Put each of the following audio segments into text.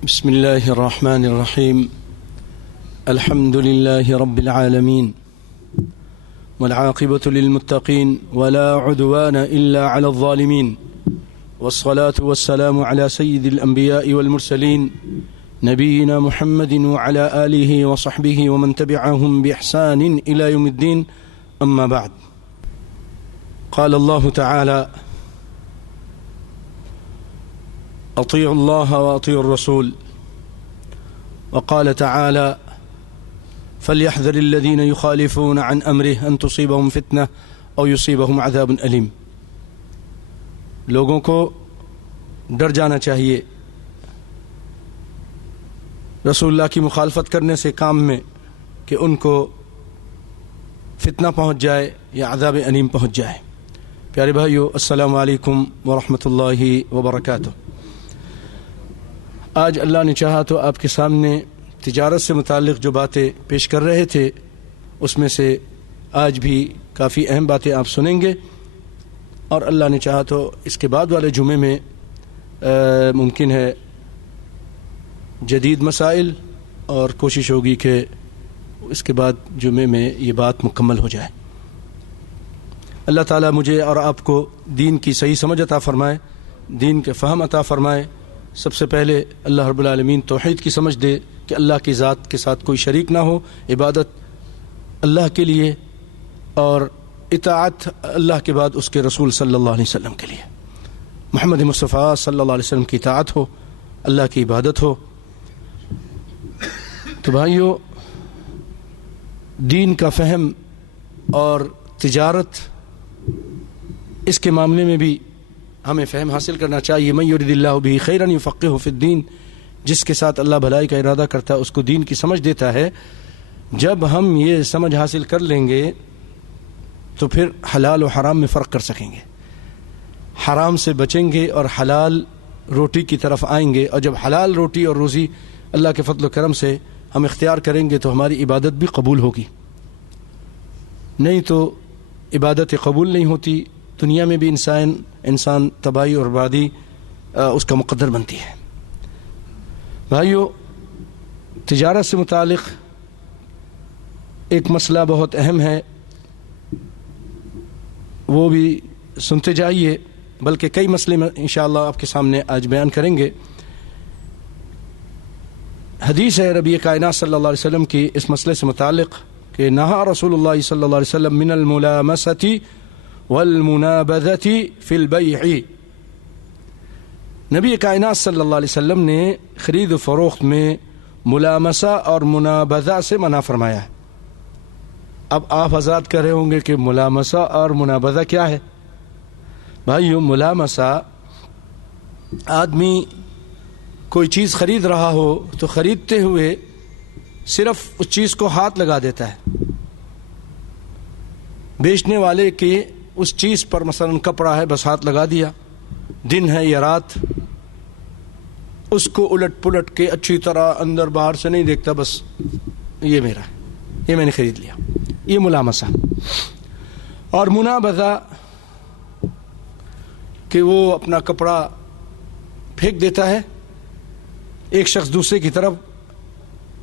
بسم الله الرحمن الرحيم. الحمد لله رب العالمين والعاقبة للمتقين ولا عدوان إلا على الظالمين، والصلاة والسلام على سيد الأنبياء والمرسلين نبينا محمد وعلى آله وصحبه ومن تبعهم بإحسان إلى يوم الدين. أما بعد، قال الله تعالى: أطيعوا الله وأطيعوا الرسول. وقال تعالى: فليحذر الذين يخالفون عن أمره أن تصيبهم فتنة أو يصيبهم عذاب أليم. لوگوں کو ڈر جانا چاہیے رسول اللہ کی مخالفت کرنے سے کام میں کہ ان کو فتنہ پہنچ جائے یا عذاب علیم پہنچ جائے. پیارے بھائیو، السلام علیکم ورحمۃ اللہ وبرکاتہ. آج اللہ نے چاہا تو آپ کے سامنے تجارت سے متعلق جو باتیں پیش کر رہے تھے اس میں سے آج بھی کافی اہم باتیں آپ سنیں گے، اور اللہ نے چاہا تو اس کے بعد والے جمعے میں ممکن ہے جدید مسائل، اور کوشش ہوگی کہ اس کے بعد جمعے میں یہ بات مکمل ہو جائے. اللہ تعالیٰ مجھے اور آپ کو دین کی صحیح سمجھ عطا فرمائے، دین کے فہم عطا فرمائے. سب سے پہلے اللہ رب العالمین توحید کی سمجھ دے کہ اللہ کی ذات کے ساتھ کوئی شریک نہ ہو، عبادت اللہ کے لیے، اور اطاعت اللہ کے بعد اس کے رسول صلی اللہ علیہ وسلم کے لیے. محمد مصطفیٰ صلی اللہ علیہ وسلم کی اطاعت ہو، اللہ کی عبادت ہو. تو بھائیو، دین کا فہم اور تجارت، اس کے معاملے میں بھی ہمیں فہم حاصل کرنا چاہیے. من یرید اللہ بہ خیرا یفقہہ فی الدین. جس کے ساتھ اللہ بھلائی کا ارادہ کرتا ہے اس کو دین کی سمجھ دیتا ہے. جب ہم یہ سمجھ حاصل کر لیں گے تو پھر حلال و حرام میں فرق کر سکیں گے، حرام سے بچیں گے اور حلال روٹی کی طرف آئیں گے. اور جب حلال روٹی اور روزی اللہ کے فضل و کرم سے ہم اختیار کریں گے تو ہماری عبادت بھی قبول ہوگی. نہیں تو عبادت قبول نہیں ہوتی، دنیا میں بھی انسان تباہی اور بربادی اس کا مقدر بنتی ہے. بھائیو، تجارت سے متعلق ایک مسئلہ بہت اہم ہے، وہ بھی سنتے جائیے، بلکہ کئی مسئلے میں انشاءاللہ آپ کے سامنے آج بیان کریں گے. حدیث ہے نبی کائنات صلی اللہ علیہ وسلم کی اس مسئلے سے متعلق کہ نہا رسول اللہ صلی اللہ علیہ وسلم من الملامسۃ والمنابذۃ فی البیع. نبی کائنات صلی اللہ علیہ وسلم نے خرید و فروخت میں ملامسہ اور منابذہ سے منع فرمایا ہے. اب آپ حضرات کہہ رہے ہوں گے کہ ملامسہ اور منابذہ کیا ہے؟ بھائیو، ملامسہ، آدمی کوئی چیز خرید رہا ہو تو خریدتے ہوئے صرف اس چیز کو ہاتھ لگا دیتا ہے. بیچنے والے کے اس چیز پر مثلا کپڑا ہے، بس ہاتھ لگا دیا. دن ہے یا رات، اس کو الٹ پلٹ کے اچھی طرح اندر باہر سے نہیں دیکھتا، بس یہ میرا ہے، یہ میں نے خرید لیا. یہ ملامسہ. اور منابذہ کہ وہ اپنا کپڑا پھینک دیتا ہے، ایک شخص دوسرے کی طرف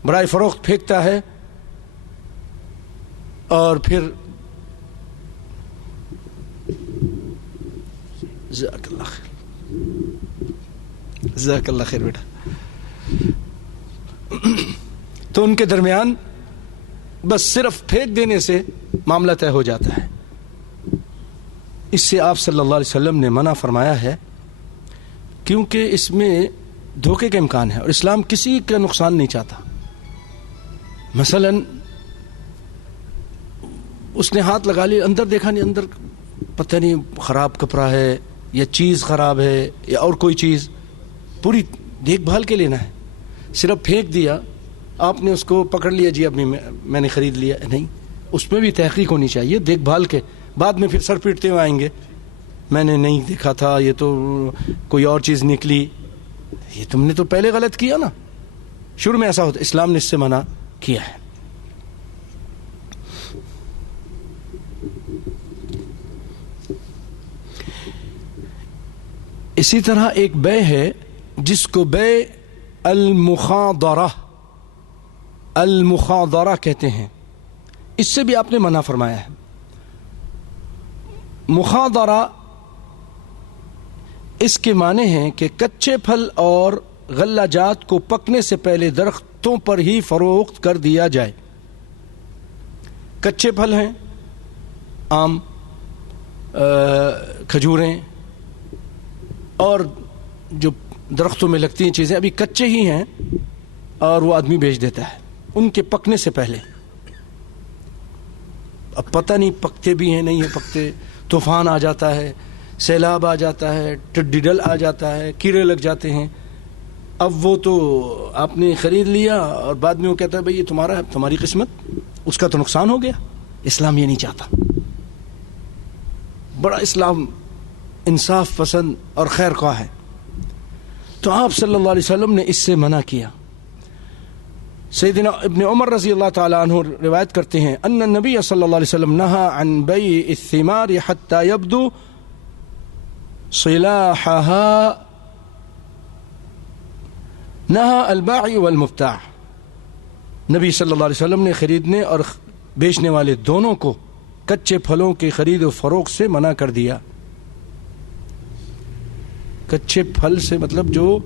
برائے فروخت پھینکتا ہے، اور پھر جزاک اللہ خیر، جزاک اللہ خیر بیٹا، تو ان کے درمیان بس صرف پھینک دینے سے معاملہ طے ہو جاتا ہے. اس سے آپ صلی اللہ علیہ وسلم نے منع فرمایا ہے، کیونکہ اس میں دھوکے کا امکان ہے، اور اسلام کسی کا نقصان نہیں چاہتا. مثلا اس نے ہاتھ لگا لیا، اندر دیکھا نہیں، اندر پتہ نہیں خراب کپڑا ہے یا چیز خراب ہے یا اور کوئی چیز، پوری دیکھ بھال کے لینا ہے. صرف پھینک دیا، آپ نے اس کو پکڑ لیا، جی اب میں نے خرید لیا. نہیں، اس میں بھی تحقیق ہونی چاہیے، دیکھ بھال کے. بعد میں پھر سر پیٹتے ہوئے آئیں گے، میں نے نہیں دیکھا تھا، یہ تو کوئی اور چیز نکلی. یہ تم نے تو پہلے غلط کیا نا. شروع میں ایسا ہوتا، اسلام نے اس سے منع کیا ہے. اسی طرح ایک بے ہے جس کو بے المخاضرہ کہتے ہیں، اس سے بھی آپ نے منع فرمایا ہے۔ مخاضرہ اس کے معنی ہیں کہ کچے پھل اور غلہ جات کو پکنے سے پہلے درختوں پر ہی فروخت کر دیا جائے۔ کچے پھل ہیں، آم، کھجوریں اور جو درختوں میں لگتی ہیں چیزیں ابھی کچے ہی ہیں اور وہ آدمی بیچ دیتا ہے ان کے پکنے سے پہلے۔ اب پتہ نہیں پکتے بھی ہیں نہیں ہیں پکتے، طوفان آ جاتا ہے، سیلاب آ جاتا ہے، ٹڈی دل آ جاتا ہے، کیڑے لگ جاتے ہیں۔ اب وہ تو آپ نے خرید لیا اور بعد میں وہ کہتا ہے بھئی یہ تمہارا ہے، تمہاری قسمت، اس کا تو نقصان ہو گیا۔ اسلام یہ نہیں چاہتا، بڑا اسلام انصاف پسند اور خیر خواہ ہے۔ تو آپ صلی اللہ علیہ وسلم نے اس سے منع کیا۔ سیدنا ابن عمر رضی اللہ تعالی عنہ روایت کرتے ہیں ان النبی صلی اللہ علیہ وسلم نہى عن بیع الثمار حتى يبدو صلاحها، نہى البائع والمبتاع، نبی صلی اللہ علیہ وسلم نے خریدنے اور بیچنے والے دونوں کو کچے پھلوں کی خرید و فروخت سے منع کر دیا۔ کچے پھل سے مطلب جو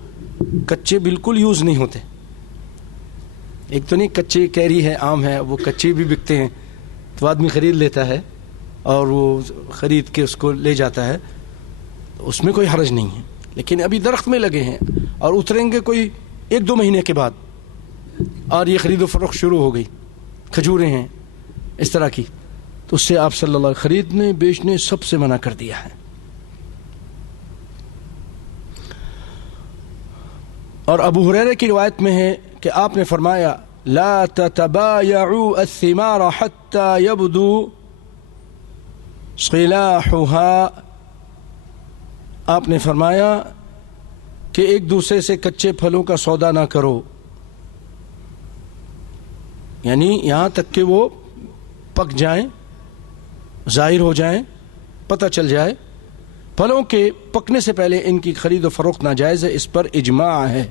کچے بالکل یوز نہیں ہوتے، ایک تو نہیں کچے کیری ہے، آم ہے، وہ کچے بھی بکتے ہیں تو آدمی خرید لیتا ہے اور وہ خرید کے اس کو لے جاتا ہے، اس میں کوئی حرج نہیں ہے۔ لیکن ابھی درخت میں لگے ہیں اور اتریں گے کوئی 1-2 مہینے کے بعد اور یہ خرید و فروخت شروع ہو گئی، کھجوریں ہیں اس طرح کی، تو اس سے آپ صلی اللہ علیہ وسلم خریدنے بیچنے سب سے منع کر دیا ہے۔ اور ابو ہریرہ کی روایت میں ہے کہ آپ نے فرمایا لا تتبایعوا الثمار حتى يبدو صلاحها، آپ نے فرمایا کہ ایک دوسرے سے کچے پھلوں کا سودا نہ کرو، یعنی یہاں تک کہ وہ پک جائیں، ظاہر ہو جائیں، پتہ چل جائے۔ پھلوں کے پکنے سے پہلے ان کی خرید و فروخت ناجائز ہے، اس پر اجماع ہے۔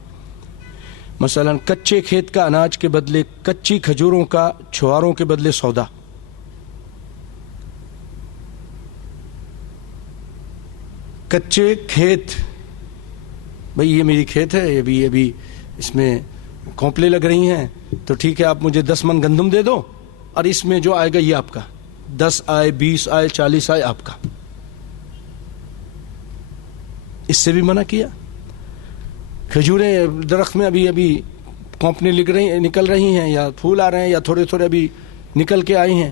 مثلا کچے کھیت کا اناج کے بدلے کچی کھجوروں کا چھواروں کے بدلے سودا، کچے کھیت، بھئی یہ میری کھیت ہے، ابھی اس میں کونپلے لگ رہی ہیں تو ٹھیک ہے آپ مجھے 10 من گندم دے دو اور اس میں جو آئے گا یہ آپ کا، 10 آئے 20 آئے 40 آئے آپ کا، اس سے بھی منع کیا۔ کھجوریں درخت میں ابھی کونپنے نکل رہی ہیں یا پھول آ رہے ہیں یا تھوڑے تھوڑے ابھی نکل کے آئی ہیں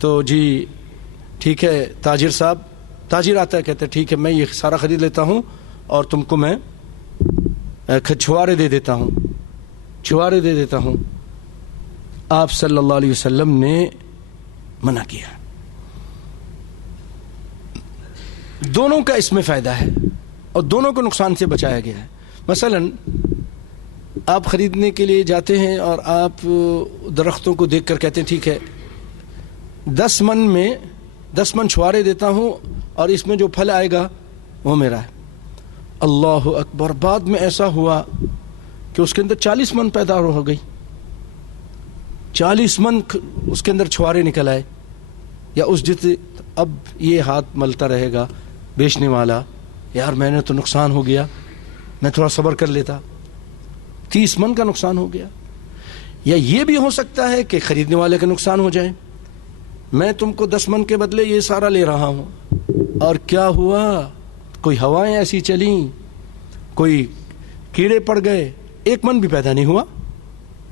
تو جی ٹھیک ہے، تاجر آتا ہے کہتا ہے ٹھیک ہے میں یہ سارا خرید لیتا ہوں اور تم کو میں چھوارے دے دیتا ہوں۔ آپ صلی اللہ علیہ وسلم نے منع کیا۔ دونوں کا اس میں فائدہ ہے اور دونوں کو نقصان سے بچایا گیا ہے۔ مثلا آپ خریدنے کے لیے جاتے ہیں اور آپ درختوں کو دیکھ کر کہتے ہیں ٹھیک ہے 10 من چھوارے دیتا ہوں اور اس میں جو پھل آئے گا وہ میرا ہے۔ اللہ اکبر، بعد میں ایسا ہوا کہ اس کے اندر 40 من پیدا ہو گئی، 40 من اس کے اندر چھوارے نکل آئے یا اس جتنے، اب یہ ہاتھ ملتا رہے گا بیچنے والا، یار میں نے تو نقصان ہو گیا، میں تھوڑا صبر کر لیتا، 30 من کا نقصان ہو گیا۔ یا یہ بھی ہو سکتا ہے کہ خریدنے والے کا نقصان ہو جائے، میں تم کو 10 من کے بدلے یہ سارا لے رہا ہوں اور کیا ہوا، کوئی ہوائیں ایسی چلیں، کوئی کیڑے پڑ گئے، 1 من بھی پیدا نہیں ہوا،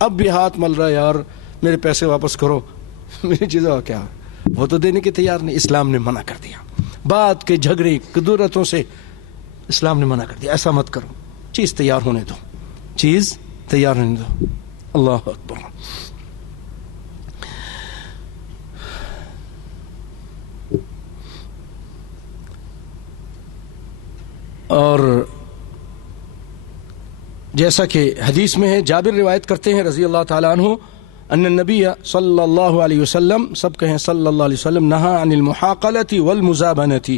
اب بھی ہاتھ مل رہا ہے یار میرے پیسے واپس کرو، میری چیزیں کیا، وہ تو دینے کے تیار نہیں۔ اسلام نے منع کر دیا، بات کے جھگڑے قدرتوں سے اسلام نے منع کر دیا، ایسا مت کرو، چیز تیار ہونے دو، چیز تیار ہونے دو۔ اللہ اکبر۔ اور جیسا کہ حدیث میں ہے، جابر روایت کرتے ہیں رضی اللہ تعالیٰ عنہ ان النبی صلی اللہ علیہ وسلم، سب کہیں صلی اللہ علیہ وسلم، نہا عن المحاقلۃ والمزابنۃ،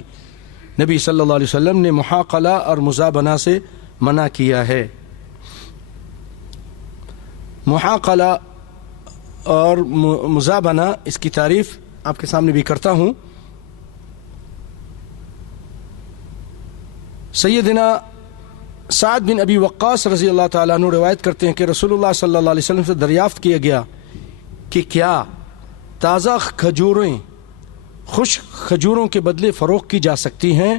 نبی صلی اللہ علیہ وسلم نے محاقلہ اور مزابنہ سے منع کیا ہے۔ محاقلہ اور مزابنہ، اس کی تعریف آپ کے سامنے بھی کرتا ہوں. سیدنا سعد بن ابی وقاص رضی اللہ تعالیٰ عنہ روایت کرتے ہیں کہ رسول اللہ صلی اللہ علیہ وسلم سے دریافت کیا گیا کہ کیا تازہ کھجوریں خشک کھجوروں کے بدلے فروخت کی جا سکتی ہیں؟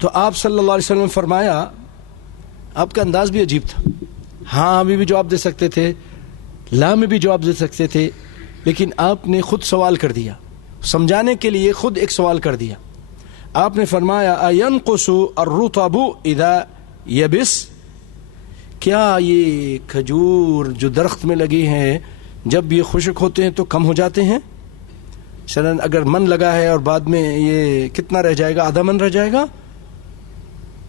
تو آپ صلی اللہ علیہ وسلم نے فرمایا، آپ کا انداز بھی عجیب تھا، ہاں ابھی بھی جواب دے سکتے تھے، لا میں بھی جواب دے سکتے تھے، لیکن آپ نے خود سوال کر دیا، سمجھانے کے لیے خود ایک سوال کر دیا. آپ نے فرمایا اَيَنْقُسُ الرُّطَبُ اِذَا يَبِسْ، کیا یہ کھجور جو درخت میں لگی ہیں جب یہ خشک ہوتے ہیں تو کم ہو جاتے ہیں؟ مثلاً اگر من لگا ہے اور بعد میں یہ کتنا رہ جائے گا، آدھا من رہ جائے گا؟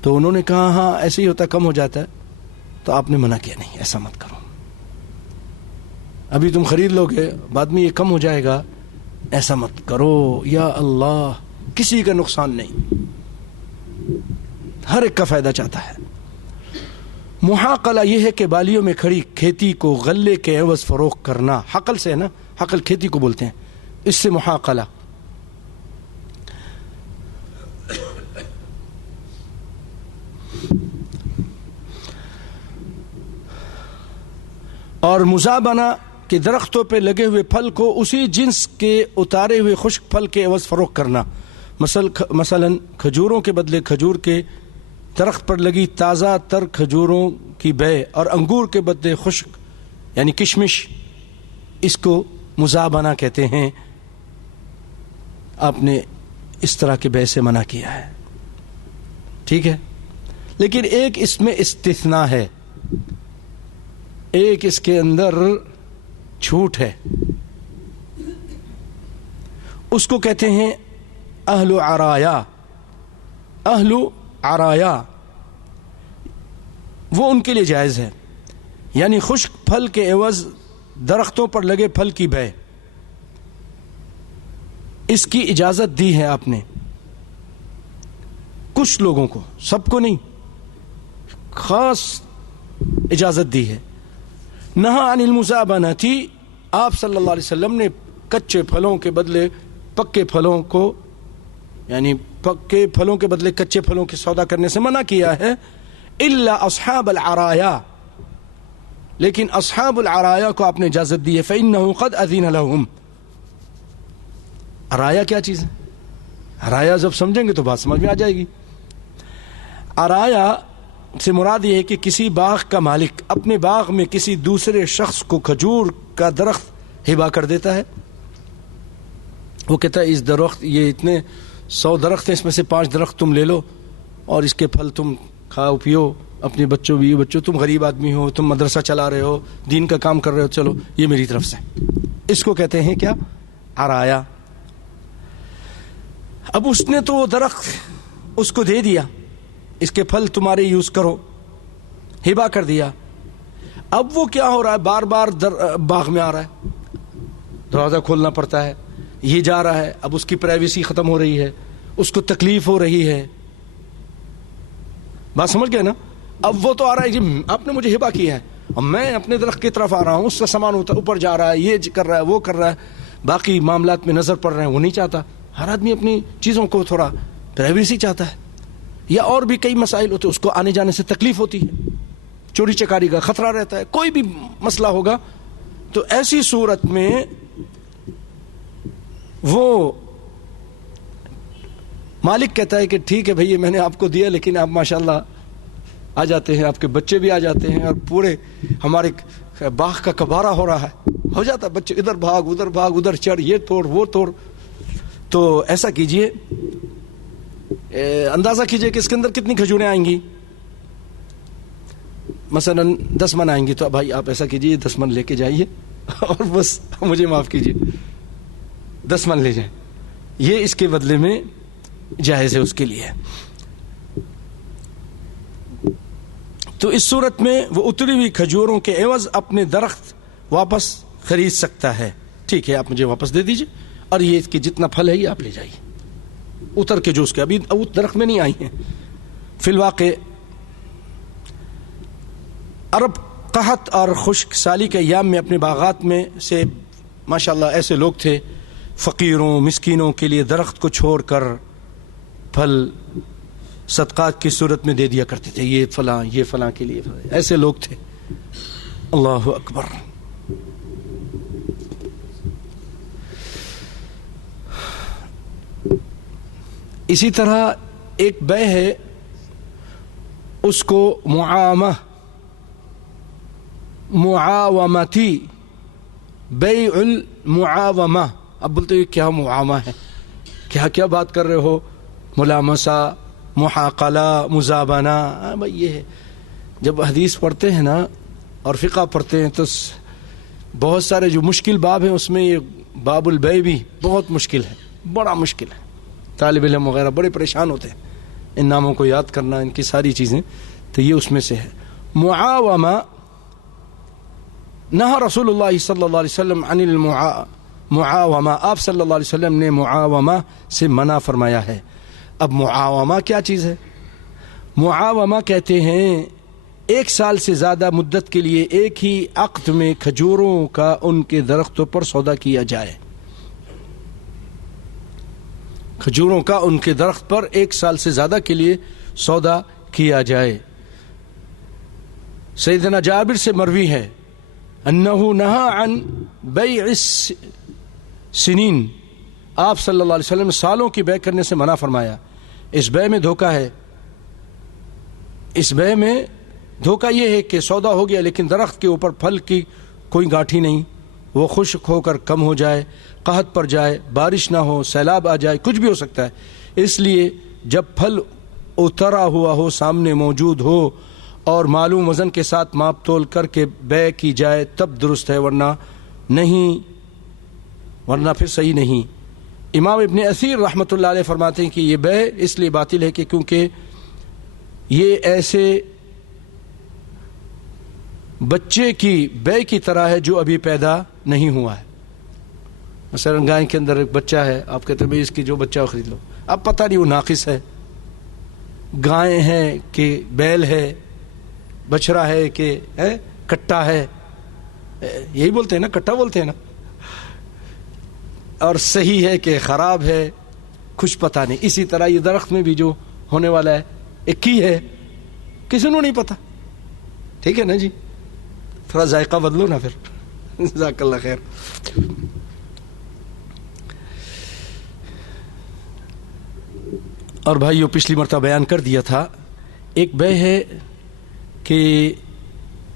تو انہوں نے کہا ہاں ایسے ہی ہوتا، کم ہو جاتا ہے. تو آپ نے منع کیا، نہیں ایسا مت کرو، ابھی تم خرید لو گے بعد میں یہ کم ہو جائے گا، ایسا مت کرو. یا اللہ، کسی کا نقصان نہیں، ہر ایک کا فائدہ چاہتا ہے. محاقلہ یہ ہے کہ بالیوں میں کھڑی کھیتی کو غلے کے عوض فروخت کرنا. حقل سے ہے نا، حقل کھیتی کو بولتے ہیں، اس سے محاقلہ. اور مزابنہ کہ درختوں پہ لگے ہوئے پھل کو اسی جنس کے اتارے ہوئے خشک پھل کے عوض فروخت کرنا. مثلا کھجوروں کے بدلے کھجور کے درخت پر لگی تازہ تر کھجوروں کی بے، اور انگور کے بدلے خشک یعنی کشمش، اس کو مزابنہ کہتے ہیں. آپ نے اس طرح کے بے سے منع کیا ہے، ٹھیک ہے. لیکن ایک اس میں استثناء ہے، ایک اس کے اندر چھوٹ ہے. اس کو کہتے ہیں اہل عرایا. اہل عرایا وہ ان کے لیے جائز ہے، یعنی خشک پھل کے عوض درختوں پر لگے پھل کی بے، اس کی اجازت دی ہے آپ نے کچھ لوگوں کو، سب کو نہیں، خاص اجازت دی ہے. نہا عن المزابنہ تھی، آپ صلی اللہ علیہ وسلم نے کچے پھلوں کے بدلے پکے پھلوں کو، یعنی پکے پھلوں کے بدلے کچے پھلوں کی سودا کرنے سے منع کیا ہے. الا اصحاب العرایا، لیکن اصحاب العرایا کو آپ نے اجازت دی ہے. فإنه قد أذن لهم. عرایا کیا چیز ہے؟ عرایا جب سمجھیں گے تو بات سمجھ میں آ جائے گی. عرایا سے مراد یہ ہے کہ کسی باغ کا مالک اپنے باغ میں کسی دوسرے شخص کو کھجور کا درخت ہبہ کر دیتا ہے. وہ کہتا ہے اس درخت، یہ اتنے 100 درخت ہیں، اس میں سے 5 درخت تم لے لو اور اس کے پھل تم کھاؤ پیو، اپنے بچوں بھی بچوں، تم غریب آدمی ہو، تم مدرسہ چلا رہے ہو، دین کا کام کر رہے ہو، چلو یہ میری طرف سے. اس کو کہتے ہیں کیا؟ عرایا. اب اس نے تو وہ درخت اس کو دے دیا، اس کے پھل تمہارے یوز کرو، ہبہ کر دیا. اب وہ کیا ہو رہا ہے، بار بار باغ میں آ رہا ہے، دروازہ کھولنا پڑتا ہے، یہ جا رہا ہے. اب اس کی پرائیویسی ختم ہو رہی ہے، اس کو تکلیف ہو رہی ہے. بات سمجھ گئے نا؟ اب وہ تو آ رہا ہے جی آپ نے مجھے ہبہ کیا ہے، اور میں اپنے درخت کی طرف آ رہا ہوں، اس کا سامان اوپر جا رہا ہے، یہ کر رہا ہے، وہ کر رہا ہے، باقی معاملات میں نظر پڑ رہے ہیں. وہ نہیں چاہتا. ہر آدمی اپنی چیزوں کو تھوڑا پرائیویسی چاہتا ہے، یا اور بھی کئی مسائل ہوتے، اس کو آنے جانے سے تکلیف ہوتی ہے، چوری چکاری کا خطرہ رہتا ہے، کوئی بھی مسئلہ ہوگا. تو ایسی صورت میں وہ مالک کہتا ہے کہ ٹھیک ہے بھئی میں نے آپ کو دیا، لیکن آپ ماشاءاللہ آ جاتے ہیں، آپ کے بچے بھی آ جاتے ہیں، اور پورے ہمارے باغ کا کبارہ ہو رہا ہے، ہو جاتا ہے، بچے ادھر بھاگ ادھر چڑھ، یہ توڑ وہ توڑ. تو ایسا کیجئے، اندازہ کیجئے کہ اس کے اندر کتنی کھجوریں آئیں گی. مثلا 10 من آئیں گی، تو بھائی آپ ایسا کیجئے 10 من لے کے جائیے اور بس مجھے معاف کیجئے 10 من لے جائیں. یہ اس کے بدلے میں جائز ہے اس کے لیے. تو اس صورت میں وہ اتری ہوئی کھجوروں کے عوض اپنے درخت واپس خرید سکتا ہے. ٹھیک ہے، آپ مجھے واپس دے دیجئے، اور یہ اس کی جتنا پھل ہے یہ آپ لے جائیے اتر کے، جو اس کے ابھی درخت میں نہیں آئی ہیں. فی الواقع عرب قحط اور خشک سالی کے ایام میں اپنے باغات میں سے ماشاءاللہ ایسے لوگ تھے فقیروں مسکینوں کے لیے درخت کو چھوڑ کر پھل صدقات کی صورت میں دے دیا کرتے تھے، یہ فلاں کے لیے، ایسے لوگ تھے. اللہ اکبر. اسی طرح ایک بے ہے، اس کو معاومتی بیع المعاومہ. اب بولتے ہیں کیا معاومہ ہے، کیا بات کر رہے ہو، ملامسہ، محاقلہ، مزابنہ. بھائی یہ ہے، جب حدیث پڑھتے ہیں نا اور فقہ پڑھتے ہیں تو بہت سارے جو مشکل باب ہیں اس میں یہ باب البیع بھی بہت مشکل ہے، بڑا مشکل ہے. طالب علم وغیرہ بڑے پریشان ہوتے ہیں ان ناموں کو یاد کرنا، ان کی ساری چیزیں، تو یہ اس میں سے ہے. معاومہ نہا رسول اللہ صلی اللہ علیہ وسلم عن معاومہ، آپ صلی اللہ علیہ وسلم نے معاومہ سے منع فرمایا ہے. اب معاومہ کیا چیز ہے؟ معاومہ کہتے ہیں 1 سال سے زیادہ مدت کے لیے ایک ہی عقد میں کھجوروں کا ان کے درختوں پر سودا کیا جائے. کھجوروں کا ان کے درخت پر 1 سال سے زیادہ کے لیے سودا کیا جائے. سیدنا جابر سے مروی ہے انہو نہا عن بیع السنین، آپ صلی اللہ علیہ وسلم سالوں کی بیع کرنے سے منع فرمایا. اس بیع میں دھوکہ ہے. اس بیع میں دھوکہ یہ ہے کہ سودا ہو گیا لیکن درخت کے اوپر پھل کی کوئی گاٹھی نہیں، وہ خشک ہو کر کم ہو جائے، قحط پڑ جائے، بارش نہ ہو، سیلاب آ جائے، کچھ بھی ہو سکتا ہے. اس لیے جب پھل اترا ہوا ہو، سامنے موجود ہو اور معلوم وزن کے ساتھ ماپ تول کر کے بیع کی جائے تب درست ہے، ورنہ پھر صحیح نہیں. امام ابن اثیر رحمۃ اللہ علیہ فرماتے ہیں کہ یہ بیع اس لیے باطل ہے کہ کیونکہ یہ ایسے بچے کی بیع کی طرح ہے جو ابھی پیدا نہیں ہوا ہے. مثلا گائے کے اندر ایک بچہ ہے، آپ کہتے ہیں اس کی جو بچہ خرید لو، اب پتہ نہیں وہ ناقص ہے، گائے ہے کہ بیل ہے، بچڑا ہے کہ کٹا ہے، یہی بولتے ہیں نا، کٹا بولتے ہیں نا، اور صحیح ہے کہ خراب ہے، کچھ پتہ نہیں. اسی طرح یہ درخت میں بھی جو ہونے والا ہے ایک کی ہے، کسی کو نہیں پتا. ٹھیک ہے نا جی، تھوڑا ذائقہ بدلو نا پھر. جزاک اللہ خیر. اور بھائیو پچھلی مرتبہ بیان کر دیا تھا، ایک بیع ہے کہ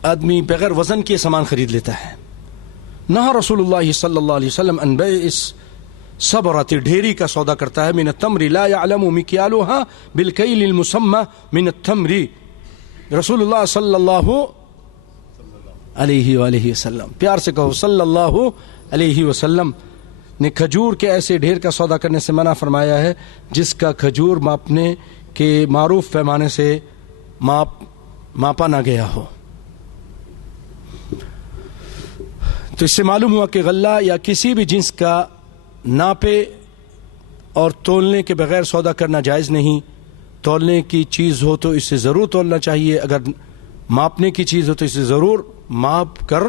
آدمی بغیر وزن کے سامان خرید لیتا ہے. نہا رسول اللہ صلی اللہ علیہ وسلم ان بیع الصبرۃ، ڈھیری کا سودا کرتا ہے، من التمر لا يعلم مکیالها بالکیل المسمى من التمر. رسول اللہ صلی اللہ علیہ وآلہ وسلم، پیار سے کہو صلی اللہ علیہ وسلم نے کھجور کے ایسے ڈھیر کا سودا کرنے سے منع فرمایا ہے جس کا کھجور ماپنے کے معروف پیمانے سے ماپا نہ گیا ہو. تو اس سے معلوم ہوا کہ غلہ یا کسی بھی جنس کا ناپے اور تولنے کے بغیر سودا کرنا جائز نہیں. تولنے کی چیز ہو تو اسے ضرور تولنا چاہیے، اگر ماپنے کی چیز ہو تو اسے ضرور ماپ کر،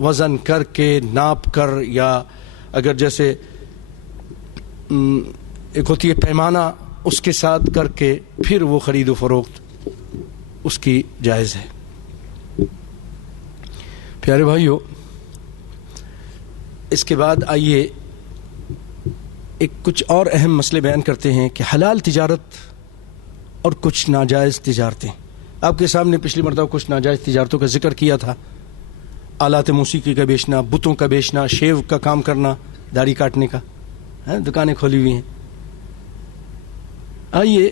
وزن کر کے، ناپ کر، یا اگر جیسے ایک ہوتی ہے پیمانہ، اس کے ساتھ کر کے پھر وہ خرید و فروخت اس کی جائز ہے. پیارے بھائیو، اس کے بعد آئیے ایک کچھ اور اہم مسئلے بیان کرتے ہیں کہ حلال تجارت اور کچھ ناجائز تجارتیں. آپ کے سامنے پچھلی مرتبہ کچھ ناجائز تجارتوں کا ذکر کیا تھا، آلات موسیقی کا بیچنا، بتوں کا بیچنا، شیو کا کام کرنا، داڑھی کاٹنے کا، دکانیں کھولی ہوئی ہیں. آئیے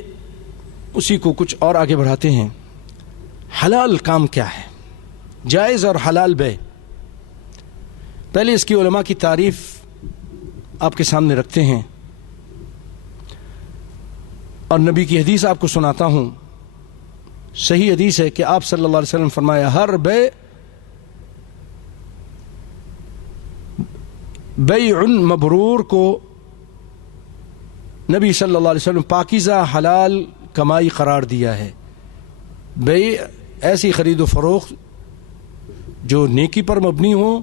اسی کو کچھ اور آگے بڑھاتے ہیں. حلال کام کیا ہے، جائز اور حلال بیع. پہلے اس کی علماء کی تعریف آپ کے سامنے رکھتے ہیں اور نبی کی حدیث آپ کو سناتا ہوں. صحیح حدیث ہے کہ آپ صلی اللہ علیہ وسلم فرمایا، ہر بیع مبرور کو نبی صلی اللہ علیہ وسلم پاکیزہ حلال کمائی قرار دیا ہے. بیع ایسی خرید و فروخت جو نیکی پر مبنی ہو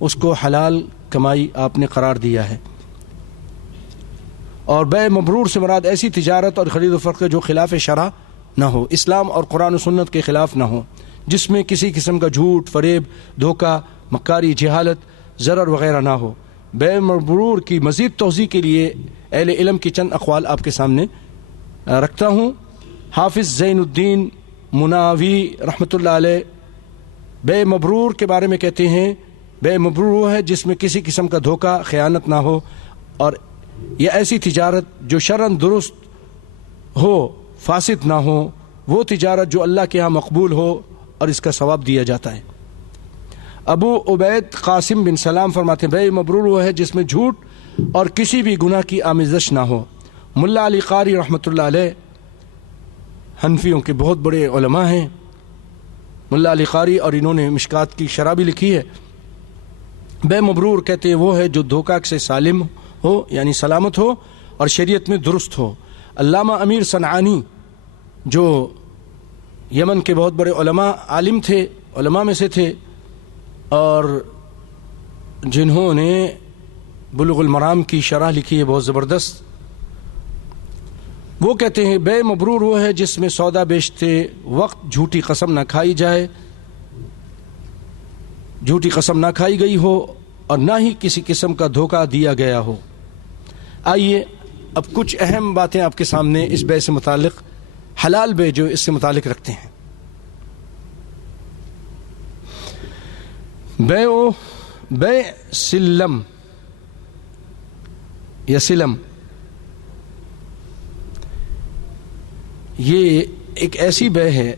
اس کو حلال کمائی آپ نے قرار دیا ہے. اور بیع مبرور سے مراد ایسی تجارت اور خرید و فروخت جو خلاف شرع نہ ہو، اسلام اور قرآن و سنت کے خلاف نہ ہو، جس میں کسی قسم کا جھوٹ، فریب، دھوکہ، مکاری، جہالت، ضرر وغیرہ نہ ہو. بیع مبرور کی مزید توضیح کے لیے اہل علم کی چند اقوال آپ کے سامنے رکھتا ہوں. حافظ زین الدین مناوی رحمۃ اللہ علیہ بیع مبرور کے بارے میں کہتے ہیں بیع مبرور وہ ہے جس میں کسی قسم کا دھوکہ، خیانت نہ ہو، اور یہ ایسی تجارت جو شرعاً درست ہو، فاسد نہ ہو، وہ تجارت جو اللہ کے ہاں مقبول ہو اور اس کا ثواب دیا جاتا ہے. ابو عبید قاسم بن سلام فرماتے ہیں بیع مبرور وہ ہے جس میں جھوٹ اور کسی بھی گناہ کی آمیزش نہ ہو. ملا علی قاری رحمۃ اللہ علیہ حنفیوں کے بہت بڑے علماء ہیں، ملا علی قاری، اور انہوں نے مشکات کی شرح بھی لکھی ہے. بیع مبرور کہتے ہیں وہ ہے جو دھوکہ سے سالم ہو، یعنی سلامت ہو اور شریعت میں درست ہو. علامہ امیر صنعانی جو یمن کے بہت بڑے علماء عالم تھے، علماء میں سے تھے، اور جنہوں نے بلوغ المرام کی شرح لکھی ہے بہت زبردست، وہ کہتے ہیں بیع مبرور وہ ہے جس میں سودا بیچتے وقت جھوٹی قسم نہ کھائی جائے، جھوٹی قسم نہ کھائی گئی ہو اور نہ ہی کسی قسم کا دھوکہ دیا گیا ہو. آئیے اب کچھ اہم باتیں آپ کے سامنے اس بیع سے متعلق، حلال بیع جو اس سے متعلق رکھتے ہیں. بیع سلم یا سلم، یہ ایک ایسی بیع ہے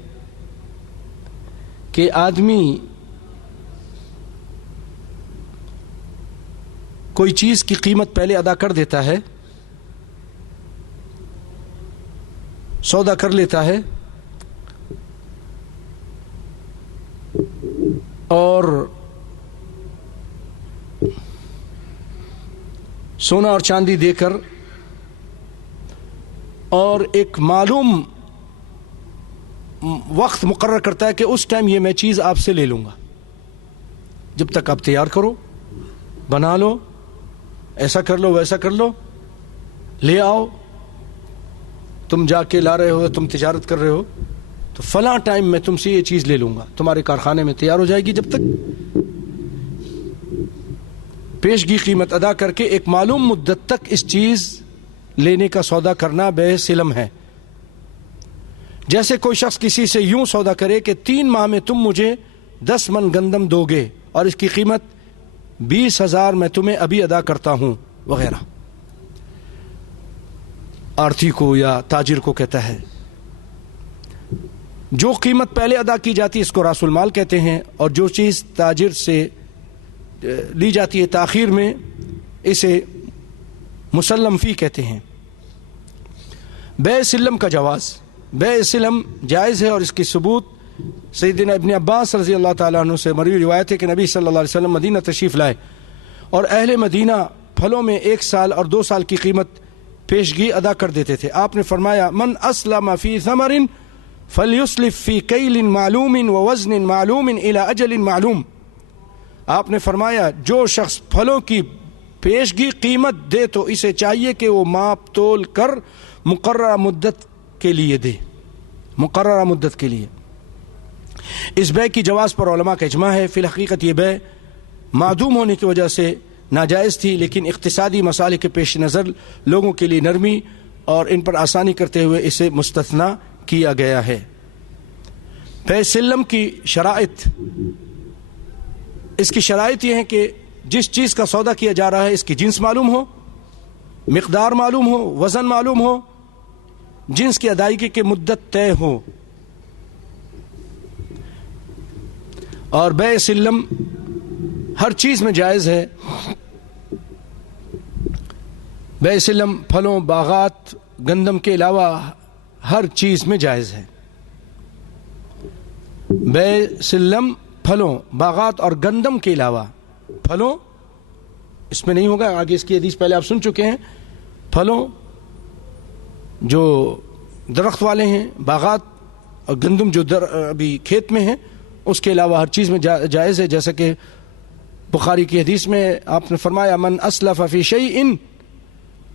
کہ آدمی کوئی چیز کی قیمت پہلے ادا کر دیتا ہے، سودا کر لیتا ہے، اور سونا اور چاندی دے کر، اور ایک معلوم وقت مقرر کرتا ہے کہ اس ٹائم یہ میں چیز آپ سے لے لوں گا، جب تک آپ تیار کرو، بنا لو، ایسا کر لو، ویسا کر لو، لے آؤ، تم جا کے لا رہے ہو، تم تجارت کر رہے ہو، تو فلاں ٹائم میں تم سے یہ چیز لے لوں گا، تمہارے کارخانے میں تیار ہو جائے گی. جب تک پیشگی قیمت ادا کر کے ایک معلوم مدت تک اس چیز لینے کا سودا کرنا بیع سلم ہے. جیسے کوئی شخص کسی سے یوں سودا کرے کہ 3 ماہ میں تم مجھے 10 من گندم دو گے اور اس کی قیمت 20,000 میں تمہیں ابھی ادا کرتا ہوں وغیرہ. آرتی کو یا تاجر کو کہتا ہے. جو قیمت پہلے ادا کی جاتی ہے اس کو راس المال کہتے ہیں، اور جو چیز تاجر سے لی جاتی ہے تاخیر میں اسے مسلم فی کہتے ہیں. بیع سلم کا جواز، بیع سلم جائز ہے، اور اس کی ثبوت سیدنا ابن عباس رضی اللہ تعالیٰ عنہ سے مروی روایت ہے کہ نبی صلی اللہ علیہ وسلم مدینہ تشریف لائے اور اہل مدینہ پھلوں میں 1 سال اور 2 سال کی قیمت پیشگی ادا کر دیتے تھے. آپ نے فرمایا من اسلم فی ثمر فلیسلف فی کیل معلوم ووزن معلوم الی اجل معلوم. آپ نے فرمایا جو شخص پھلوں کی پیشگی قیمت دے تو اسے چاہیے کہ وہ ماپ تول کر مقررہ مدت کے لیے دے، مقررہ مدت کے لیے. اس بیع کی جواز پر علماء کا اجماع ہے. فی الحقیقت یہ بیع معدوم ہونے کی وجہ سے ناجائز تھی، لیکن اقتصادی مسائل کے پیش نظر لوگوں کے لیے نرمی اور ان پر آسانی کرتے ہوئے اسے مستثنی کیا گیا ہے. بیع سلم کی شرائط، اس کی شرائط یہ ہیں کہ جس چیز کا سودا کیا جا رہا ہے اس کی جنس معلوم ہو، مقدار معلوم ہو، وزن معلوم ہو، جنس کی ادائیگی کی مدت طے ہو. اور بیع سلم ہر چیز میں جائز ہے. بیع سلم پھلوں، باغات، گندم کے علاوہ ہر چیز میں جائز ہے. بیع سلم پھلوں، باغات اور گندم کے علاوہ، پھلوں اس میں نہیں ہوگا، آگے اس کی حدیث پہلے آپ سن چکے ہیں. پھلوں جو درخت والے ہیں، باغات اور گندم جو ابھی کھیت میں ہیں اس کے علاوہ ہر چیز میں جائز ہے. جیسا کہ بخاری کی حدیث میں آپ نے فرمایا من اسلف فی شیء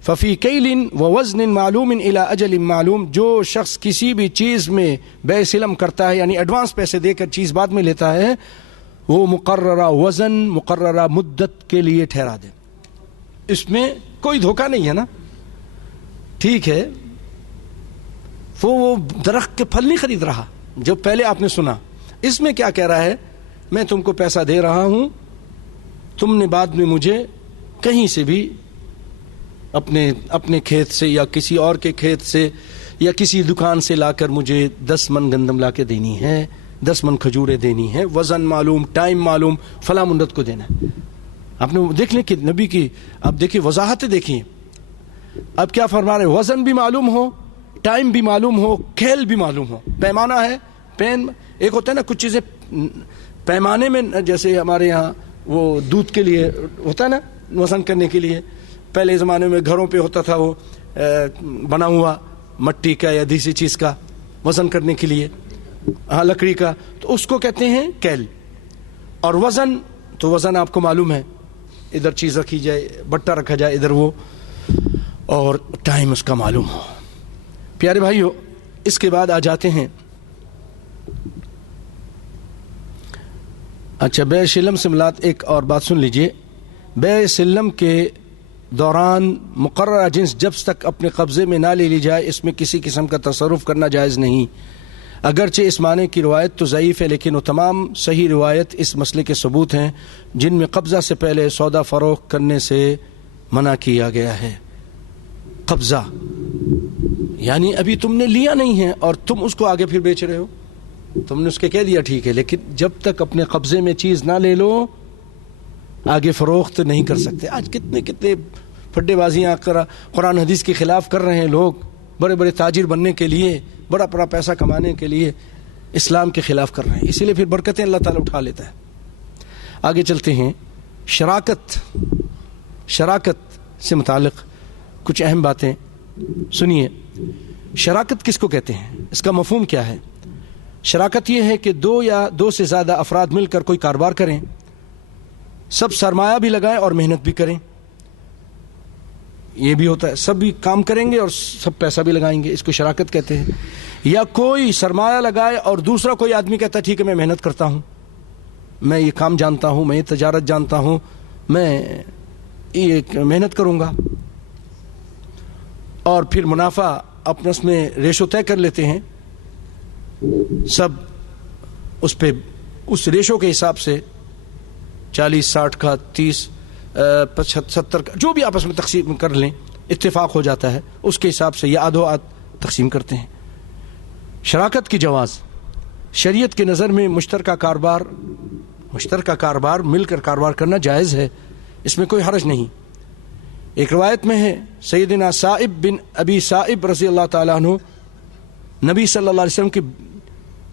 ففی کیل ووزن معلوم الی اجل معلوم. جو شخص کسی بھی چیز میں بے سلم کرتا ہے یعنی ایڈوانس پیسے دے کر چیز بعد میں لیتا ہے, وہ مقررہ وزن مقررہ مدت کے لیے ٹھہرا دے. اس میں کوئی دھوکہ نہیں ہے نا. ٹھیک ہے, وہ درخت کے پھل نہیں خرید رہا جو پہلے آپ نے سنا. اس میں کیا کہہ رہا ہے, میں تم کو پیسہ دے رہا ہوں, تم نے بعد میں مجھے کہیں سے بھی اپنے کھیت سے یا کسی اور کے کھیت سے یا کسی دکان سے لا کر مجھے 10 من گندم لا کے دینی ہے, 10 من کھجوریں دینی ہے, وزن معلوم, ٹائم معلوم, فلاں مدت کو دینا ہے. آپ نے دیکھ لیں کہ نبی کی اب دیکھیے وضاحتیں دیکھیے. اب کیا فرما رہے, وزن بھی معلوم ہو, ٹائم بھی معلوم ہو, کھیل بھی معلوم ہو. پیمانہ ہے, پین ایک ہوتا ہے نا, کچھ چیزیں پیمانے میں, جیسے ہمارے یہاں وہ دودھ کے لیے ہوتا ہے نا وزن کرنے کے لیے, پہلے زمانے میں گھروں پہ ہوتا تھا وہ بنا ہوا مٹی کا یا دیسی چیز کا وزن کرنے کے لیے, ہاں لکڑی کا, تو اس کو کہتے ہیں کیل. اور وزن تو وزن آپ کو معلوم ہے, ادھر چیز رکھی جائے, بٹا رکھا جائے ادھر وہ, اور ٹائم اس کا معلوم ہو. پیارے بھائیو, اس کے بعد آ جاتے ہیں اچھا بے سلم سے ملات. ایک اور بات سن لیجئے, بے سلم کے دوران مقررہ جنس جب تک اپنے قبضے میں نہ لے لی جائے اس میں کسی قسم کا تصرف کرنا جائز نہیں. اگرچہ اس معنی کی روایت تو ضعیف ہے, لیکن وہ تمام صحیح روایت اس مسئلے کے ثبوت ہیں جن میں قبضہ سے پہلے سودا فروخت کرنے سے منع کیا گیا ہے. قبضہ یعنی ابھی تم نے لیا نہیں ہے اور تم اس کو آگے پھر بیچ رہے ہو, تم نے اس کے کہہ دیا ٹھیک ہے, لیکن جب تک اپنے قبضے میں چیز نہ لے لو آگے فروخت نہیں کر سکتے. آج کتنے پھڈے بازیاں قرآن حدیث کے خلاف کر رہے ہیں لوگ, بڑے بڑے تاجر بننے کے لیے, بڑا بڑا پیسہ کمانے کے لیے اسلام کے خلاف کر رہے ہیں. اسی لیے پھر برکتیں اللہ تعالیٰ اٹھا لیتا ہے. آگے چلتے ہیں. شراکت سے متعلق کچھ اہم باتیں سنیے. شراکت کس کو کہتے ہیں, اس کا مفہوم کیا ہے؟ شراکت یہ ہے کہ 2 یا 2 سے زیادہ افراد مل کر کوئی کاروبار کریں, سب سرمایہ بھی لگائیں اور محنت بھی کریں. یہ بھی ہوتا ہے, سب بھی کام کریں گے اور سب پیسہ بھی لگائیں گے, اس کو شراکت کہتے ہیں. یا کوئی سرمایہ لگائے اور دوسرا کوئی آدمی کہتا ہے ٹھیک ہے میں محنت کرتا ہوں, میں یہ کام جانتا ہوں, میں یہ تجارت جانتا ہوں, میں یہ محنت کروں گا, اور پھر منافع اپنس میں ریشو طے کر لیتے ہیں. سب اس پہ اس ریشو کے حساب سے 40-60 کا 30-70 کا جو بھی آپس میں تقسیم کر لیں, اتفاق ہو جاتا ہے, اس کے حساب سے یا آدھو آدھ تقسیم کرتے ہیں. شراکت کی جواز شریعت کی نظر میں مشترکہ کاروبار مل کر کاروبار کرنا جائز ہے, اس میں کوئی حرج نہیں. ایک روایت میں ہے سیدنا صائب بن ابی صائب رضی اللہ تعالیٰ عنہ نبی صلی اللہ علیہ وسلم کی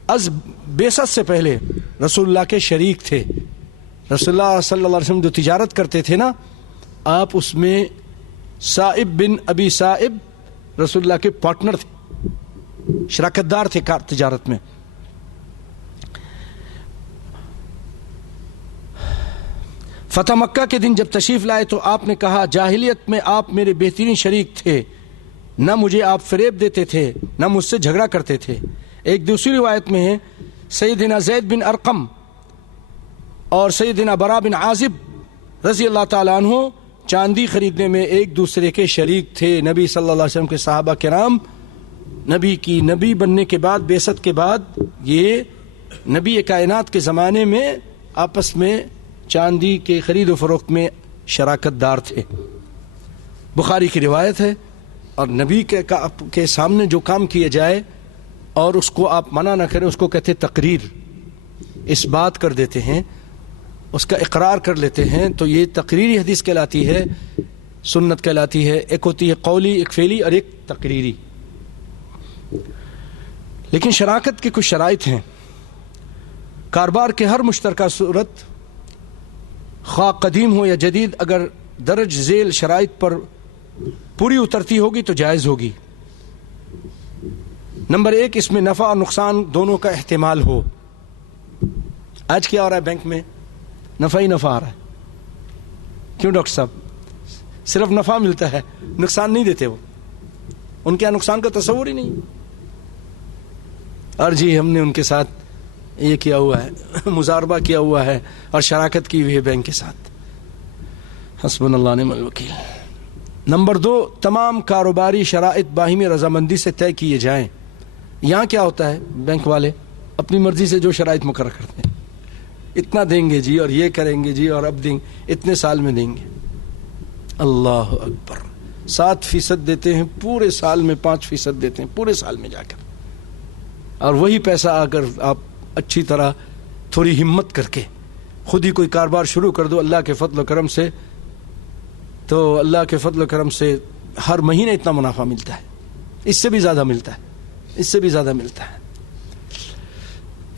از بعثت سے پہلے رسول اللہ کے شریک تھے. رسول اللہ صلی اللہ علیہ وسلم جو تجارت کرتے تھے نا, آپ اس میں صائب بن ابی صائب رسول اللہ کے پارٹنر تھے, شراکت دار تھے تجارت میں. فتح مکہ کے دن جب تشریف لائے تو آپ نے کہا جاہلیت میں آپ میرے بہترین شریک تھے, نہ مجھے آپ فریب دیتے تھے نہ مجھ سے جھگڑا کرتے تھے. ایک دوسری روایت میں ہے سیدنا زید بن ارقم اور سیدنا برا بن عازب رضی اللہ تعالیٰ عنہ چاندی خریدنے میں ایک دوسرے کے شریک تھے. نبی صلی اللہ علیہ وسلم کے صحابہ کرام نبی بننے کے بعد, بعثت کے بعد, یہ نبی کائنات کے زمانے میں آپس میں چاندی کے خرید و فروخت میں شراکت دار تھے. بخاری کی روایت ہے. اور نبی کے سامنے جو کام کیا جائے اور اس کو آپ منع نہ کریں, اس کو کہتے تقریر. اس بات کر دیتے ہیں, اس کا اقرار کر لیتے ہیں, تو یہ تقریری حدیث کہلاتی ہے, سنت کہلاتی ہے. ایک ہوتی ہے قولی, ایک فعلی اور ایک تقریری. لیکن شراکت کی کچھ شرائط ہیں. کاروبار کے ہر مشترکہ صورت خواہ قدیم ہو یا جدید اگر درج ذیل شرائط پر پوری اترتی ہوگی تو جائز ہوگی. نمبر 1, اس میں نفع اور نقصان دونوں کا احتمال ہو. آج کیا ہو رہا ہے بینک میں؟ نفع ہی نفع آ رہا ہے. کیوں ڈاکٹر صاحب؟ صرف نفع ملتا ہے, نقصان نہیں دیتے وہ, ان کے یہاں نقصان کا تصور ہی نہیں. اور جی ہم نے ان کے ساتھ یہ کیا ہوا ہے, مزاربہ کیا ہوا ہے اور شراکت کی ہوئی ہے بینک کے ساتھ. حسبنا اللہ نعم الوکیل. نمبر 2, تمام کاروباری شرائط باہمی رضامندی سے طے کیے جائیں. یہاں کیا ہوتا ہے, بینک والے اپنی مرضی سے جو شرائط مقرر کرتے ہیں, اتنا دیں گے جی اور یہ کریں گے جی اور اب دیں گے, اتنے سال میں دیں گے. اللہ اکبر. 7% دیتے ہیں پورے سال میں, 5% دیتے ہیں پورے سال میں جا کر, اور وہی پیسہ آ کر آپ اچھی طرح تھوڑی ہمت کر کے خود ہی کوئی کاروبار شروع کر دو اللہ کے فضل و کرم سے, تو اللہ کے فضل و کرم سے ہر مہینے اتنا منافع ملتا ہے, اس سے بھی زیادہ ملتا ہے, اس سے بھی زیادہ ملتا ہے.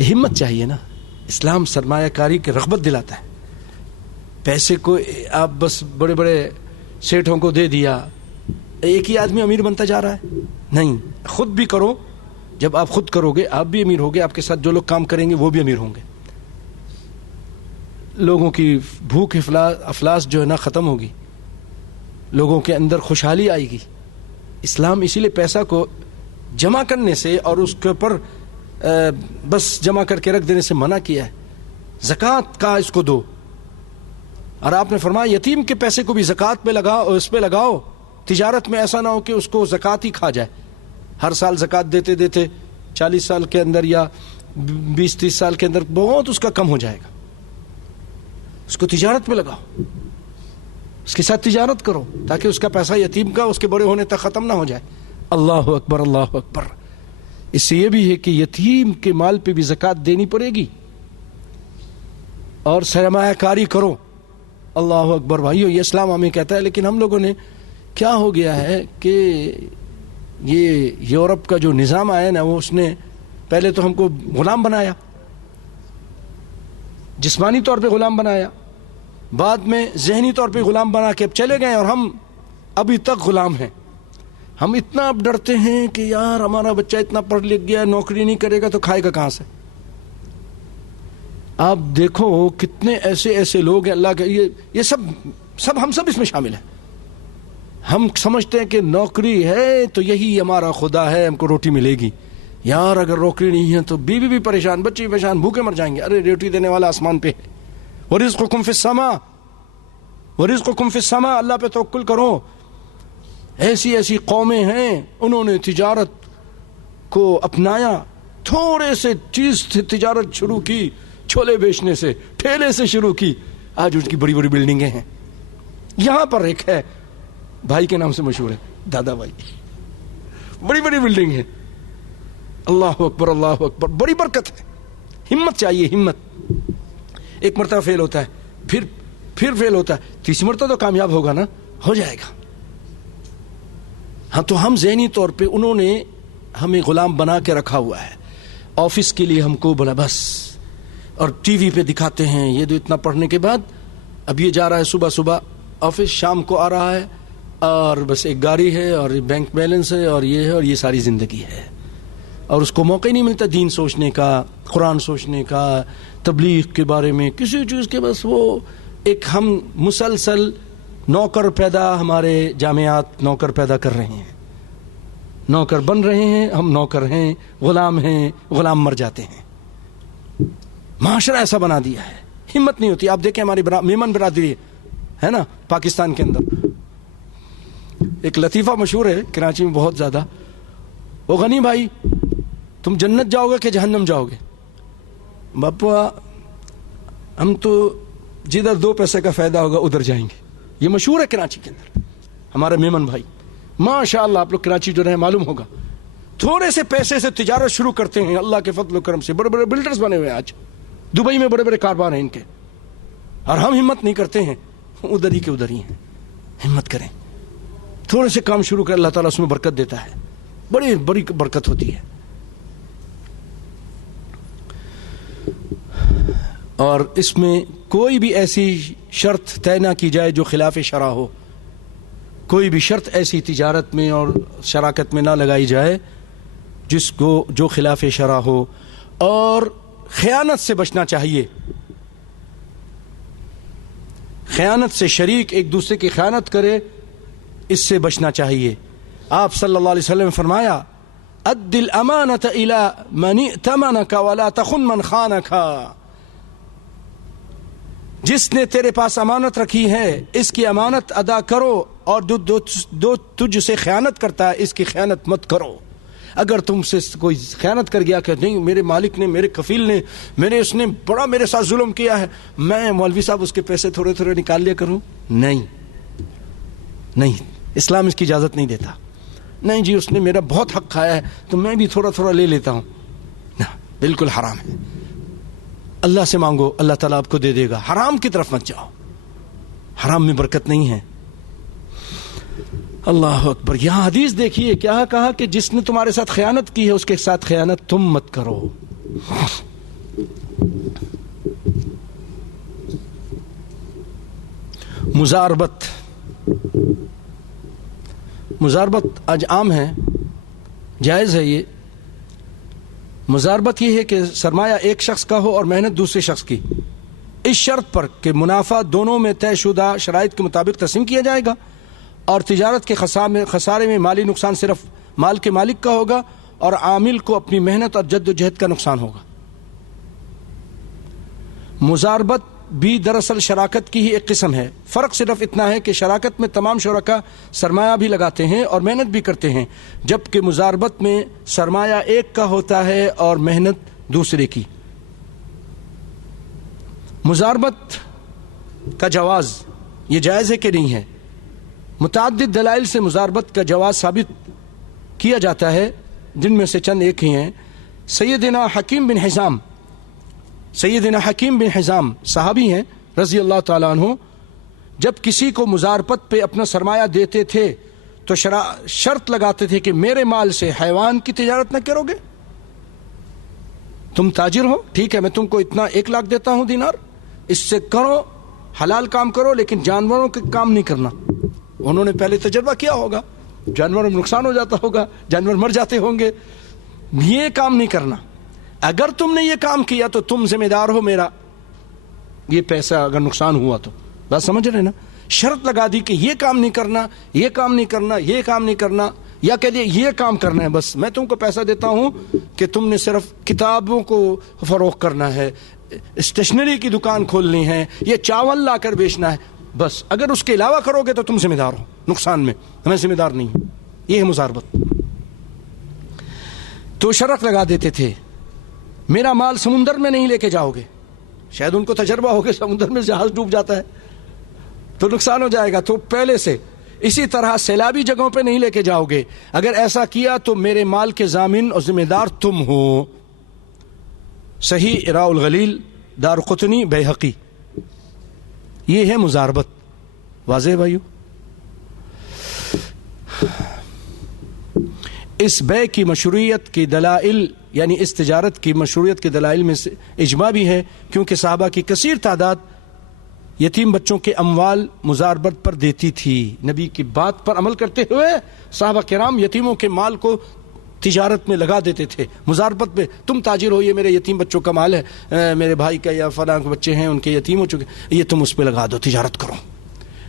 ہمت چاہیے نا. اسلام سرمایہ کاری کی رغبت دلاتا ہے. پیسے کو آپ بس بڑے بڑے سیٹھوں کو دے دیا, ایک ہی آدمی امیر بنتا جا رہا ہے. نہیں, خود بھی کرو. جب آپ خود کرو گے آپ بھی امیر ہوگے, آپ کے ساتھ جو لوگ کام کریں گے وہ بھی امیر ہوں گے. لوگوں کی بھوک افلاس جو ہے نا ختم ہوگی, لوگوں کے اندر خوشحالی آئے گی. اسلام اسی لیے پیسہ کو جمع کرنے سے اور اس کے اوپر بس جمع کر کے رکھ دینے سے منع کیا ہے. زکوٰۃ کا اس کو دو, اور آپ نے فرمایا یتیم کے پیسے کو بھی زکوٰۃ پہ لگاؤ, اس پہ لگاؤ. تجارت میں ایسا نہ ہو کہ اس کو زکوٰۃ ہی کھا جائے. ہر سال زکوٰۃ دیتے دیتے 40 سال کے اندر یا 20-30 سال کے اندر بہت اس کا کم ہو جائے گا. اس کو تجارت پہ لگاؤ, اس کے ساتھ تجارت کرو تاکہ اس کا پیسہ یتیم کا اس کے بڑے ہونے تک ختم نہ ہو جائے. اللہ اکبر, اللہ اکبر. اس سے یہ بھی ہے کہ یتیم کے مال پہ بھی زکوٰۃ دینی پڑے گی, اور سرمایہ کاری کرو. اللہ اکبر بھائیو, یہ اسلام ہمیں کہتا ہے. لیکن ہم لوگوں نے کیا ہو گیا ہے کہ یہ یورپ کا جو نظام آیا نا, وہ اس نے پہلے تو ہم کو غلام بنایا, جسمانی طور پہ غلام بنایا, بعد میں ذہنی طور پہ غلام بنا کے اب چلے گئے, اور ہم ابھی تک غلام ہیں. ہم اتنا اب ڈرتے ہیں کہ یار ہمارا بچہ اتنا پڑھ لکھ گیا, نوکری نہیں کرے گا تو کھائے گا کہاں سے. آپ دیکھو کتنے ایسے لوگ ہیں اللہ کے, یہ سب ہم سب اس میں شامل ہیں. ہم سمجھتے ہیں کہ نوکری ہے تو یہی ہمارا خدا ہے, ہم کو روٹی ملے گی. یار اگر نوکری نہیں ہے تو بیوی بھی پریشان, بچے بھی پریشان, بھوکے مر جائیں گے. ارے روٹی دینے والا آسمان پہ ہے. وَرِزْقُكُمْ فِي السَّمَاءِ وَرِزْقُكُمْ فِي السَّمَاءِ. اللہ پہ توکل کرو. ایسی قومیں ہیں انہوں نے تجارت کو اپنایا, تھوڑے سے چیز سے تجارت شروع کی, چھولے بیچنے سے, ٹھیلے سے شروع کی, آج ان کی بڑی بڑی بلڈنگیں ہیں. یہاں پر ایک ہے بھائی کے نام سے مشہور ہے, دادا بھائی, بڑی بڑی بلڈنگ ہے. اللہ اکبر, اللہ اکبر. بڑی برکت ہے. ہمت چاہیے, ہمت. ایک مرتبہ فیل ہوتا ہے, پھر فیل ہوتا ہے, تیسری مرتبہ تو کامیاب ہوگا نا, ہو جائے گا. ہاں, تو ہم ذہنی طور پہ انہوں نے ہمیں غلام بنا کے رکھا ہوا ہے. آفس کے لیے ہم کو بولا بس, اور ٹی وی پہ دکھاتے ہیں یہ تو اتنا پڑھنے کے بعد اب یہ جا رہا ہے صبح آفس, شام کو آ رہا ہے, اور بس ایک گاڑی ہے اور بینک بیلنس ہے اور یہ ہے, اور یہ ساری زندگی ہے. اور اس کو موقع ہی نہیں ملتا دین سوچنے کا, قرآن سوچنے کا, تبلیغ کے بارے میں کسی چیز کے. بس وہ ایک ہم مسلسل نوکر پیدا, ہمارے جامعات نوکر پیدا کر رہے ہیں, نوکر بن رہے ہیں. ہم نوکر ہیں, غلام ہیں, غلام مر جاتے ہیں. معاشرہ ایسا بنا دیا ہے, ہمت نہیں ہوتی. آپ دیکھیں ہماری میمن برادری ہے نا پاکستان کے اندر, ایک لطیفہ مشہور ہے کراچی میں بہت زیادہ. وہ غنی بھائی تم جنت جاؤ گے کہ جہنم جاؤ گے؟ باپا ہم تو جدھر 2 پیسے کا فائدہ ہوگا ادھر جائیں گے. یہ مشہور ہے کراچی کے اندر. ہمارے میمن بھائی ماشاء اللہ, آپ لوگ کراچی جو رہے معلوم ہوگا, تھوڑے سے پیسے سے تجارت شروع کرتے ہیں. اللہ کے فضل و کرم سے بڑے بڑے بلڈرز بنے ہوئے ہیں. آج دبئی میں بڑے بڑے کاروبار ہیں ان کے, اور ہم ہمت نہیں کرتے ہیں, ادھر ہی کے ادھر ہی ہیں. ہمت کریں, تھوڑے سے کام شروع کر, اللہ تعالیٰ اس میں برکت دیتا ہے, بڑی بڑی برکت ہوتی ہے. اور اس میں کوئی بھی ایسی شرط طے نہ کی جائے جو خلاف شرع ہو. کوئی بھی شرط ایسی تجارت میں اور شراکت میں نہ لگائی جائے جو خلاف شرع ہو. اور خیانت سے بچنا چاہیے. خیانت سے، شریک ایک دوسرے کی خیانت کرے، اس سے بچنا چاہیے. آپ صلی اللہ علیہ وسلم نے فرمایا اد الامانۃ الی من ائتمنک ولا تخن من خانک. جس نے تیرے پاس امانت رکھی ہے اس کی امانت ادا کرو، اور جو تجھ سے خیانت کرتا ہے اس کی خیانت مت کرو. اگر تم سے کوئی خیانت کر گیا کہ نہیں میرے مالک نے، میرے کفیل نے، اس نے بڑا میرے ساتھ ظلم کیا ہے، میں مولوی صاحب اس کے پیسے تھوڑے تھوڑے نکال لیا کروں، نہیں، اسلام اس کی اجازت نہیں دیتا. نہیں جی اس نے میرا بہت حق کھایا ہے تو میں بھی تھوڑا تھوڑا لے لیتا ہوں، بالکل حرام ہے. اللہ سے مانگو، اللہ تعالیٰ آپ کو دے دے گا. حرام کی طرف مت جاؤ، حرام میں برکت نہیں ہے. اللہ اکبر. یہاں حدیث دیکھیے کیا کہا کہ جس نے تمہارے ساتھ خیانت کی ہے اس کے ساتھ خیانت تم مت کرو. مزاربت آج عام ہے، جائز ہے. یہ مزاربت یہ ہے کہ سرمایہ ایک شخص کا ہو اور محنت دوسرے شخص کی، اس شرط پر کہ منافع دونوں میں طے شدہ شرائط کے مطابق تقسیم کیا جائے گا، اور تجارت کے خسارے میں مالی نقصان صرف مال کے مالک کا ہوگا اور عامل کو اپنی محنت اور جد و جہد کا نقصان ہوگا. مزاربت بھی دراصل شراکت کی ہی ایک قسم ہے. فرق صرف اتنا ہے کہ شراکت میں تمام شرکاء سرمایہ بھی لگاتے ہیں اور محنت بھی کرتے ہیں، جبکہ مزاربت میں سرمایہ ایک کا ہوتا ہے اور محنت دوسرے کی. مزاربت کا جواز یہ جائز ہے کہ نہیں ہے؟ متعدد دلائل سے مزاربت کا جواز ثابت کیا جاتا ہے، جن میں سے چند ایک ہی ہیں. سیدنا حکیم بن حزام صحابی ہیں رضی اللہ تعالیٰ عنہ، جب کسی کو مزاربت پہ اپنا سرمایہ دیتے تھے تو شرط لگاتے تھے کہ میرے مال سے حیوان کی تجارت نہ کرو گے. تم تاجر ہو، ٹھیک ہے، میں تم کو اتنا 1 لاکھ دیتا ہوں دینار، اس سے کرو، حلال کام کرو، لیکن جانوروں کے کام نہیں کرنا. انہوں نے پہلے تجربہ کیا ہوگا، جانوروں میں نقصان ہو جاتا ہوگا، جانور مر جاتے ہوں گے، یہ کام نہیں کرنا. اگر تم نے یہ کام کیا تو تم ذمہ دار ہو میرا، یہ پیسہ اگر نقصان ہوا تو. بات سمجھ رہے نا؟ شرط لگا دی کہ یہ کام نہیں کرنا، یہ کام نہیں کرنا، یہ کام نہیں کرنا، یا کہہ دیا یہ کام کرنا ہے. بس میں تم کو پیسہ دیتا ہوں کہ تم نے صرف کتابوں کو فروخت کرنا ہے، اسٹیشنری کی دکان کھولنی ہے، یہ چاول لا کر بیچنا ہے. بس اگر اس کے علاوہ کرو گے تو تم ذمہ دار ہو نقصان میں، میں ذمہ دار نہیں ہوں. یہ ہے مزاربت. تو شرط لگا دیتے تھے میرا مال سمندر میں نہیں لے کے جاؤ گے. شاید ان کو تجربہ ہو کہ سمندر میں جہاز ڈوب جاتا ہے تو نقصان ہو جائے گا، تو پہلے سے. اسی طرح سیلابی جگہوں پہ نہیں لے کے جاؤ گے، اگر ایسا کیا تو میرے مال کے ضامن اور ذمہ دار تم ہو. صحیح ارواء الغلیل، دارقطنی، بیہقی. یہ ہے مزاربت. واضح بھائیو؟ اس بے کی مشروعیت کی دلائل، یعنی اس تجارت کی مشروعیت کے دلائل میں سے اجماع بھی ہے، کیونکہ صحابہ کی کثیر تعداد یتیم بچوں کے اموال مزاربت پر دیتی تھی. نبی کی بات پر عمل کرتے ہوئے صحابہ کرام یتیموں کے مال کو تجارت میں لگا دیتے تھے، مزاربت پہ. تم تاجر ہو، یہ میرے یتیم بچوں کا مال ہے، میرے بھائی کا یا فلاں کے بچے ہیں ان کے یتیم ہو چکے، یہ تم اس پہ لگا دو، تجارت کرو.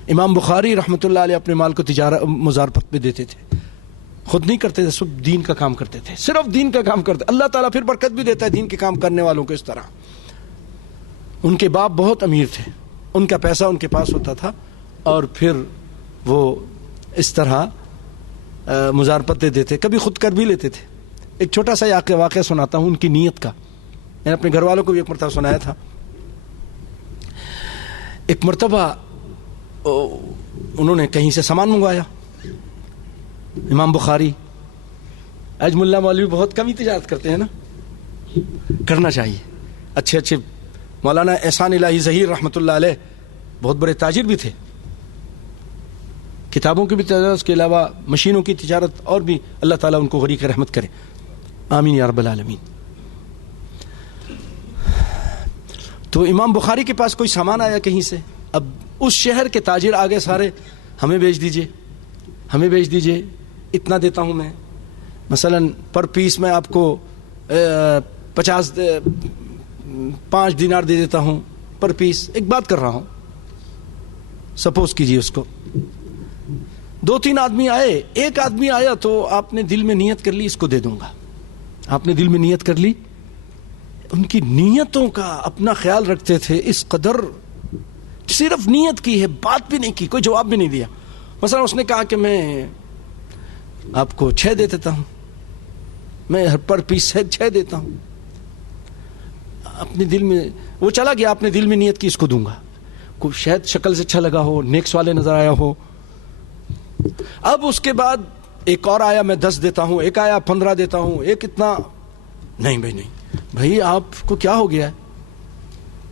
امام بخاری رحمۃ اللہ علیہ اپنے مال کو مزاربت پہ دیتے تھے. خود نہیں کرتے تھے، صرف دین کا کام کرتے تھے، صرف دین کا کام کرتے. اللہ تعالیٰ پھر برکت بھی دیتا ہے دین کے کام کرنے والوں کو. اس طرح ان کے باپ بہت امیر تھے، ان کا پیسہ ان کے پاس ہوتا تھا، اور پھر وہ اس طرح مزاربت دے دیتے، کبھی خود کر بھی لیتے تھے. ایک چھوٹا سا واقعہ سناتا ہوں ان کی نیت کا. میں نے اپنے گھر والوں کو بھی ایک مرتبہ سنایا تھا. ایک مرتبہ انہوں نے کہیں سے سامان منگوایا. امام بخاری، آج ملا مولوی بہت کم ہی تجارت کرتے ہیں نا، کرنا چاہیے. اچھے مولانا احسان الہی ظہیر رحمۃ اللہ علیہ بہت بڑے تاجر بھی تھے، کتابوں کی بھی تجارت، اس کے علاوہ مشینوں کی تجارت، اور بھی. اللہ تعالیٰ ان کو غریق رحمت کرے، آمین یا رب العالمین. تو امام بخاری کے پاس کوئی سامان آیا کہیں سے. اب اس شہر کے تاجر آگے سارے ہمیں بیچ دیجئے، ہمیں بیچ دیجئے، اتنا دیتا ہوں میں. مثلا پر پیس میں آپ کو 50 5 دینار دے دیتا ہوں پر پیس. ایک بات کر رہا ہوں, سپوز کیجیے اس کو 2-3 آدمی آئے, ایک آدمی آیا تو آپ نے دل میں نیت کر لی اس کو دے دوں گا. آپ نے دل میں نیت کر لی, ان کی نیتوں کا اپنا خیال رکھتے تھے اس قدر, صرف نیت کی ہے, بات بھی نہیں کی, کوئی جواب بھی نہیں دیا. مثلا اس نے کہا کہ میں آپ کو 6 دے دیتا ہوں, میں ہر پر پیس 6 دیتا ہوں. اپنے دل میں وہ چلا گیا, آپ نے دل میں نیت کی اس کو دوں گا, کو شاید شکل سے اچھا لگا ہو, نیکس والے نظر آیا ہو. اب اس کے بعد ایک اور آیا, میں 10 دیتا ہوں, ایک آیا 15 دیتا ہوں, ایک اتنا. نہیں بھائی نہیں, بھائی آپ کو کیا ہو گیا ہے,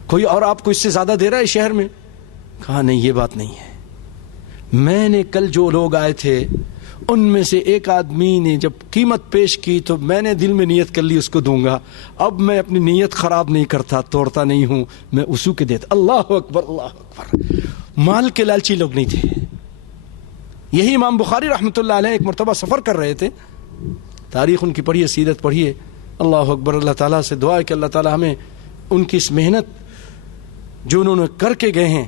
کوئی اور آپ کو اس سے زیادہ دے رہا ہے شہر میں؟ کہا نہیں یہ بات نہیں ہے, میں نے کل جو لوگ آئے تھے ان میں سے ایک آدمی نے جب قیمت پیش کی تو میں نے دل میں نیت کر لی اس کو دوں گا. اب میں اپنی نیت خراب نہیں کرتا, توڑتا نہیں ہوں, میں اسی کے دیتا. اللہ اکبر اللہ اکبر. مال کے لالچی لوگ نہیں تھے. یہی امام بخاری رحمۃ اللہ علیہ ایک مرتبہ سفر کر رہے تھے, تاریخ ان کی پڑھیے, سیرت پڑھیے. اللہ اکبر. اللہ تعالیٰ سے دعا ہے کہ اللہ تعالیٰ ہمیں ان کی اس محنت جو انہوں نے کر کے گئے ہیں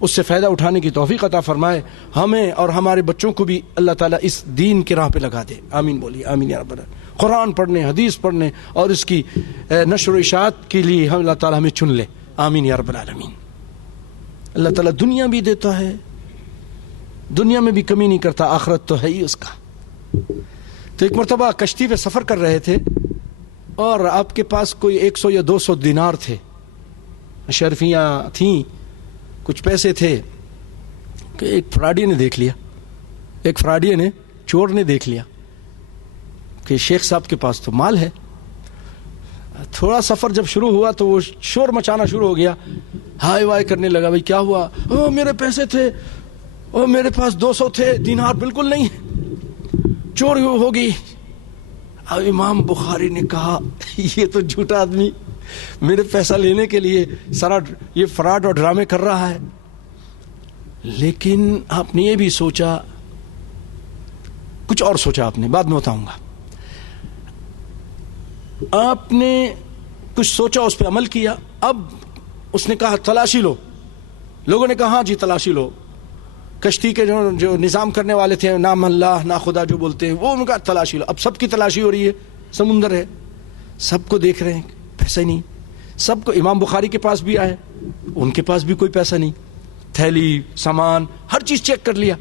اس سے فائدہ اٹھانے کی توفیق عطا فرمائے. ہمیں اور ہمارے بچوں کو بھی اللہ تعالیٰ اس دین کی راہ پہ لگا دے. آمین بولیے, آمین یا رب العالمین. قرآن پڑھنے, حدیث پڑھنے اور اس کی نشر و اشاعت کے لیے ہم اللہ تعالیٰ ہمیں چن لے. آمین یا رب العالمین. اللہ تعالیٰ دنیا بھی دیتا ہے, دنیا میں بھی کمی نہیں کرتا, آخرت تو ہے ہی اس کا. تو ایک مرتبہ کشتی پہ سفر کر رہے تھے اور آپ کے پاس کوئی 100 یا 200 دینار تھے, شرفیاں تھیں, کچھ پیسے تھے. کہ ایک فراڈی نے دیکھ لیا, ایک فراڈی نے, چور نے دیکھ لیا کہ شیخ صاحب کے پاس تو مال ہے. تھوڑا سفر جب شروع ہوا تو وہ شور مچانا شروع ہو گیا, ہائے وائے کرنے لگا. بھائی کیا ہوا؟ میرے پیسے تھے, میرے پاس 200 تھے, دینار بالکل نہیں, چور ہو گئی. اب امام بخاری نے کہا یہ تو جھوٹا آدمی میرے پیسہ لینے کے لیے سارا یہ فراڈ اور ڈرامے کر رہا ہے. لیکن آپ نے یہ بھی سوچا, کچھ اور سوچا آپ نے, بعد میں بتاؤں گا. آپ نے کچھ سوچا, اس پہ عمل کیا. اب اس نے کہا تلاشی لو. لوگوں نے کہا ہاں جی تلاشی لو. کشتی کے جو نظام کرنے والے تھے, نام اللہ نہ خدا جو بولتے ہیں, وہ ان کا تلاشی لو. اب سب کی تلاشی ہو رہی ہے, سمندر ہے, سب کو دیکھ رہے ہیں, پیسہ نہیں. سب کو, امام بخاری کے پاس بھی آئے, ان کے پاس بھی کوئی پیسہ نہیں, تھیلی سامان ہر چیز چیک کر لیا,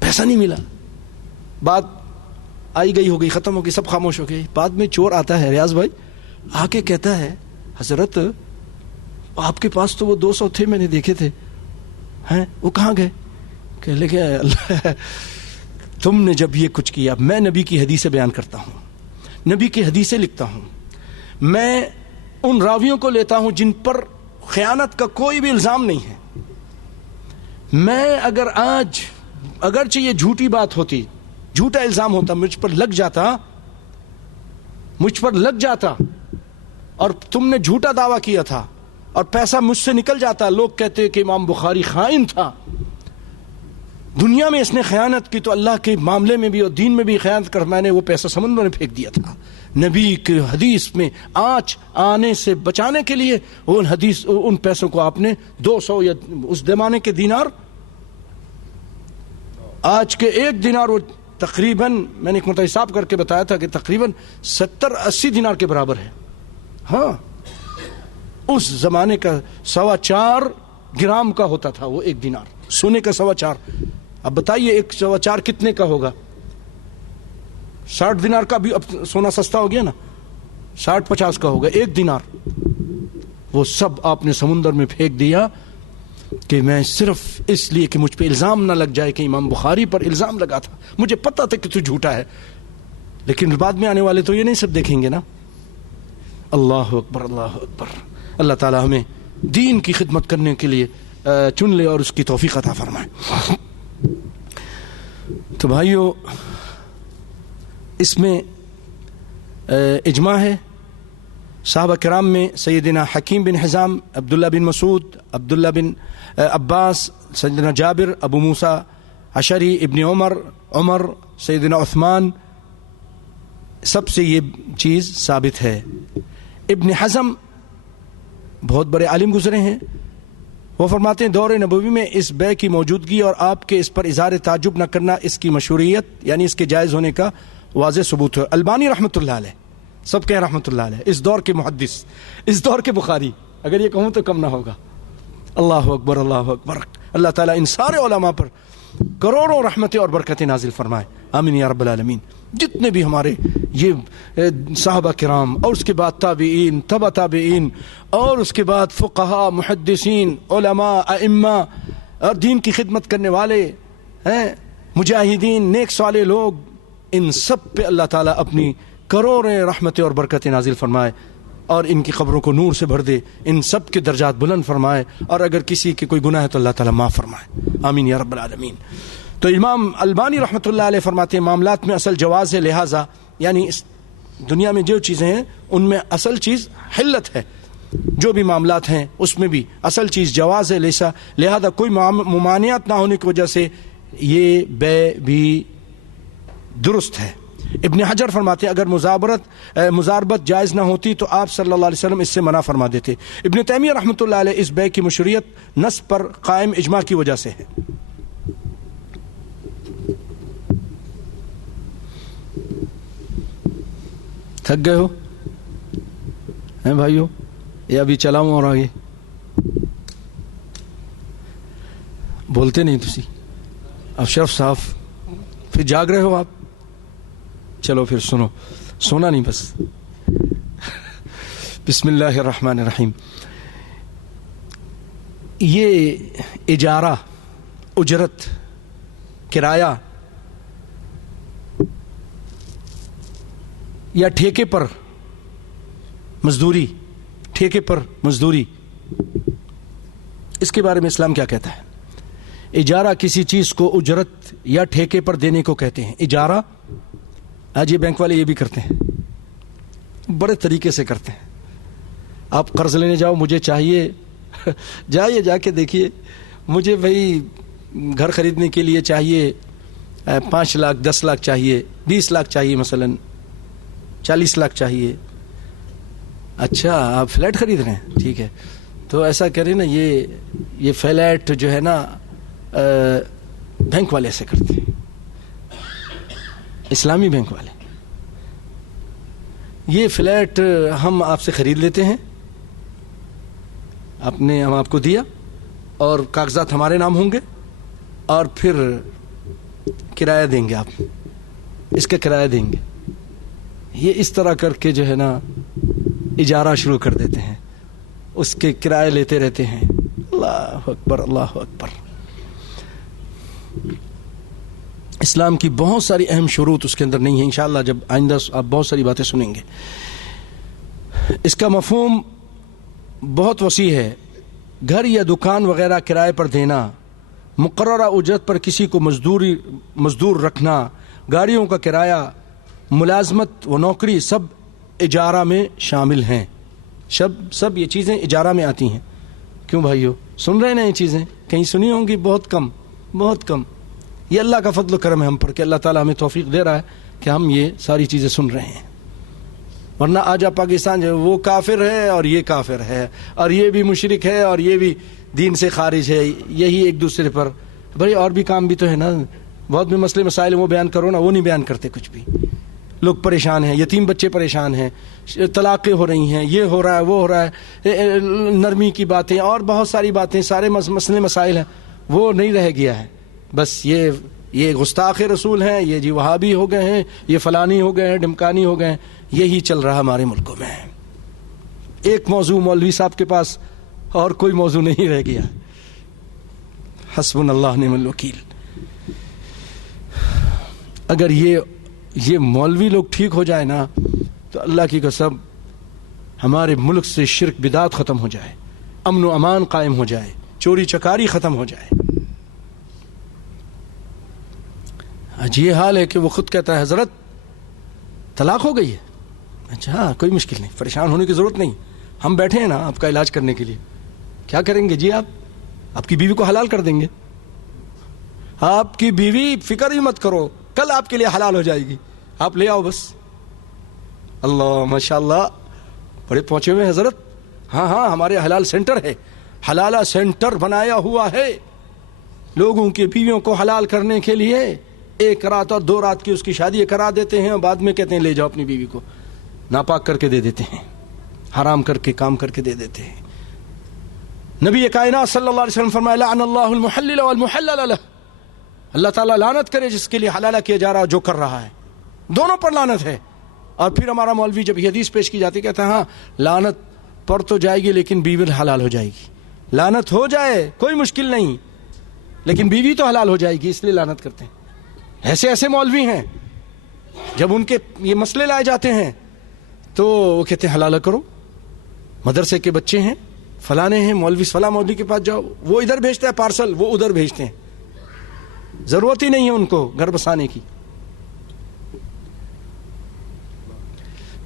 پیسہ نہیں ملا. بات آئی گئی ہو گئی, ختم ہو گئی, سب خاموش ہو گئے. بعد میں چور آتا ہے, ریاض بھائی آ کے کہتا ہے حضرت آپ کے پاس تو وہ 200 تھے, میں نے دیکھے تھے, ہیں وہ کہاں گئے؟ کہ لے گئے. اللہ تم نے جب یہ کچھ کیا, میں نبی کی حدیثیں بیان کرتا ہوں, نبی کی حدیثیں لکھتا ہوں, میں ان راویوں کو لیتا ہوں جن پر خیانت کا کوئی بھی الزام نہیں ہے. میں اگر آج اگرچہ یہ جھوٹی بات ہوتی, جھوٹا الزام ہوتا, مجھ پر لگ جاتا اور تم نے جھوٹا دعویٰ کیا تھا اور پیسہ مجھ سے نکل جاتا, لوگ کہتے کہ امام بخاری خائن تھا, دنیا میں اس نے خیانت کی, تو اللہ کے معاملے میں بھی اور دین میں بھی خیانت کر, میں نے وہ پیسہ سمندر میں پھینک دیا تھا. نبی کی حدیث میں آنچ آنے سے بچانے کے لیے ان پیسوں کو آپ نے 200 یا اس زمانے کے دینار, آج کے 1 دینار وہ تقریباً, میں نے ایک مرتبہ حساب کر کے بتایا تھا کہ تقریباً 70-80 دینار کے برابر ہے. ہاں, اس زمانے کا 4.25 گرام کا ہوتا تھا وہ 1 دینار, سونے کا 4.25. اب بتائیے 1.25 کتنے کا ہوگا؟ 60 دینار کا بھی, اب سونا سستا ہو گیا نا, 60-50 کا ہوگا 1 دینار. وہ سب آپ نے سمندر میں پھینک دیا کہ میں صرف اس لیے کہ مجھ پہ الزام نہ لگ جائے, کہ امام بخاری پر الزام لگا تھا, مجھے پتا تھا کہ تو جھوٹا ہے. لیکن بعد میں آنے والے تو یہ نہیں سب دیکھیں گے نا. اللہ اکبر اللہ اکبر. اللہ تعالی ہمیں دین کی خدمت کرنے کے لیے چن لے اور اس کی توفیق عطا فرمائے. تو بھائیو, اس میں اجماع ہے صحابہ کرام میں, سیدنا حکیم بن حزام, عبداللہ بن مسعود, عبداللہ بن عباس, سیدنا جابر, ابو موسیٰ اشعری, ابن عمر, سیدنا عثمان, سب سے یہ چیز ثابت ہے. ابن حزم بہت بڑے عالم گزرے ہیں، وہ فرماتے ہیں دور نبوی میں اس بے کی موجودگی اور آپ کے اس پر اظہار تعجب نہ کرنا اس کی مشروعیت یعنی اس کے جائز ہونے کا واضح ثبوت ہے۔ البانی رحمۃ اللہ علیہ، سب کہیں رحمۃ اللہ علیہ، اس دور کے محدث، اس دور کے بخاری، اگر یہ کہوں تو کم نہ ہوگا۔ اللہ اکبر، اللہ اکبر۔ اللہ تعالیٰ ان سارے علماء پر کروڑوں رحمتیں اور برکتیں نازل فرمائے، آمین یا رب العالمین۔ جتنے بھی ہمارے یہ صحابہ کرام اور اس کے بعد تابعین، تبع تابعین، اور اس کے بعد فقہاء، محدثین، علماء، ائمہ اور دین کی خدمت کرنے والے ہیں، مجاہدین، نیک صالح لوگ، ان سب پہ اللہ تعالیٰ اپنی کروڑیں رحمتیں اور برکتیں نازل فرمائے اور ان کی قبروں کو نور سے بھر دے، ان سب کے درجات بلند فرمائے، اور اگر کسی کے کوئی گناہ ہے تو اللہ تعالیٰ معاف فرمائے، آمین یا رب العالمین۔ تو امام البانی رحمۃ اللہ علیہ فرماتے ہیں معاملات میں اصل جواز ہے، لہٰذا یعنی اس دنیا میں جو چیزیں ہیں ان میں اصل چیز حلت ہے، جو بھی معاملات ہیں اس میں بھی اصل چیز جواز ہے، لہذا کوئی ممانعت نہ ہونے کی وجہ سے یہ بے بھی درست ہے۔ ابن حجر فرماتے ہیں اگر مزاربت جائز نہ ہوتی تو آپ صلی اللہ علیہ وسلم اس سے منع فرما دیتے۔ ابن تیمیہ رحمۃ اللہ علیہ اس بے کی مشروعیت نص پر قائم اجماع کی وجہ سے ہے۔ تھک گئے ہو ہیں بھائیو، یہ ابھی چلاؤں اور آگے بولتے نہیں تسی؟ اشرف صاحب پھر جاگ رہے ہو آپ؟ چلو پھر سنو، سونا نہیں بس۔ بسم اللہ الرحمن الرحیم۔ یہ اجارہ، اجرت، کرایہ یا ٹھیکے پر مزدوری، ٹھیکے پر مزدوری، اس کے بارے میں اسلام کیا کہتا ہے؟ اجارہ کسی چیز کو اجرت یا ٹھیکے پر دینے کو کہتے ہیں۔ اجارہ آج یہ بینک والے یہ بھی کرتے ہیں، بڑے طریقے سے کرتے ہیں۔ آپ قرض لینے جاؤ، مجھے چاہیے، جائیے جا کے دیکھیے، مجھے بھائی گھر خریدنے کے لیے چاہیے 5 لاکھ، 10 لاکھ چاہیے، 20 لاکھ چاہیے، مثلا 40 لاکھ چاہیے۔ اچھا آپ فلیٹ خرید رہے ہیں، ٹھیک ہے، تو ایسا کریں نا، یہ فلیٹ جو ہے نا بینک والے ایسے کرتے ہیں، اسلامی بینک والے۔ یہ فلیٹ ہم آپ سے خرید لیتے ہیں، ہم آپ کو دیا اور کاغذات ہمارے نام ہوں گے، اور پھر کرایہ دیں گے، آپ اس کا کرایہ دیں گے۔ یہ اس طرح کر کے جو ہے نا اجارہ شروع کر دیتے ہیں، اس کے کرایہ لیتے رہتے ہیں۔ اللہ اکبر، اللہ اکبر۔ اسلام کی بہت ساری اہم شروط اس کے اندر نہیں ہیں، انشاءاللہ جب آئندہ آپ بہت ساری باتیں سنیں گے۔ اس کا مفہوم بہت وسیع ہے۔ گھر یا دکان وغیرہ کرائے پر دینا، مقررہ اجرت پر کسی کو مزدور رکھنا، گاڑیوں کا کرایہ، ملازمت و نوکری، سب اجارہ میں شامل ہیں۔ سب یہ چیزیں اجارہ میں آتی ہیں۔ کیوں بھائیو، سن رہے ہیں نا یہ چیزیں؟ کہیں سنی ہوں گی، بہت کم، بہت کم۔ یہ اللہ کا فضل و کرم ہے ہم پر کہ اللہ تعالیٰ ہمیں توفیق دے رہا ہے کہ ہم یہ ساری چیزیں سن رہے ہیں، ورنہ آج آپ پاکستان جو وہ کافر ہے اور یہ کافر ہے اور یہ بھی مشرک ہے اور یہ بھی دین سے خارج ہے، یہی ایک دوسرے پر۔ بھائی اور بھی کام بھی تو ہے نا، بہت بھی مسئلے مسائل وہ بیان کرو نا، وہ نہیں بیان کرتے کچھ بھی۔ لوگ پریشان ہیں، یتیم بچے پریشان ہیں، طلاقیں ہو رہی ہیں، یہ ہو رہا ہے، وہ ہو رہا ہے، نرمی کی باتیں اور بہت ساری باتیں، سارے مسئلے مسائل ہیں، وہ نہیں رہ گیا ہے۔ بس یہ گستاخ رسول ہیں، یہ جی وہابی ہو گئے ہیں، یہ فلانی ہو گئے ہیں، ڈمکانی ہو گئے ہیں، یہی چل رہا ہمارے ملکوں میں۔ ایک موضوع مولوی صاحب کے پاس اور کوئی موضوع نہیں رہ گیا۔ حسبنا اللہ نعم الوکیل۔ اگر یہ مولوی لوگ ٹھیک ہو جائے نا تو اللہ کی قسم ہمارے ملک سے شرک بدعت ختم ہو جائے، امن و امان قائم ہو جائے، چوری چکاری ختم ہو جائے۔ آج یہ حال ہے کہ وہ خود کہتا ہے حضرت طلاق ہو گئی ہے۔ اچھا کوئی مشکل نہیں، پریشان ہونے کی ضرورت نہیں، ہم بیٹھے ہیں نا آپ کا علاج کرنے کے لیے۔ کیا کریں گے جی؟ آپ کی بیوی کو حلال کر دیں گے۔ آپ کی بیوی فکر ہی مت کرو، کل آپ کے لیے حلال ہو جائے گی، آپ لے آؤ بس۔ اللہ ماشاء اللہ، بڑے پہنچے ہوئے حضرت. ہاں ہاں ہمارے حلال سینٹر ہے, حلالہ سینٹر بنایا ہوا ہے لوگوں کی بیویوں کو حلال کرنے کے لیے. 1 رات اور 2 رات کی اس کی شادی کرا دیتے ہیں اور بعد میں کہتے ہیں لے جاؤ اپنی بیوی کو, ناپاک کر کے دے دیتے ہیں, حرام کر کے کام کر کے دے دیتے ہیں. نبی کائنات صلی اللہ علیہ وسلم فرمایا لعن اللہ المحلل والمحلل له, اللہ تعالیٰ لعنت کرے جس کے لیے حلالہ کیا جا رہا جو کر رہا ہے, دونوں پر لعنت ہے. اور پھر ہمارا مولوی جب یہ حدیث پیش کی جاتی کہتا ہے ہاں لعنت پڑ تو جائے گی لیکن بیوی حلال ہو جائے گی. لعنت ہو جائے کوئی مشکل نہیں, لیکن بیوی تو حلال ہو جائے گی, اس لیے لعنت کرتے ہیں. ایسے مولوی ہیں جب ان کے یہ مسئلے لائے جاتے ہیں تو وہ کہتے ہیں حلالہ کرو. مدرسے کے بچے ہیں, فلانے ہیں, مولوی فلاں مولوی کے پاس جاؤ, وہ ادھر بھیجتا ہے پارسل, وہ ادھر بھیجتے ہیں, ضرورت ہی نہیں ہے ان کو گھر بسانے کی.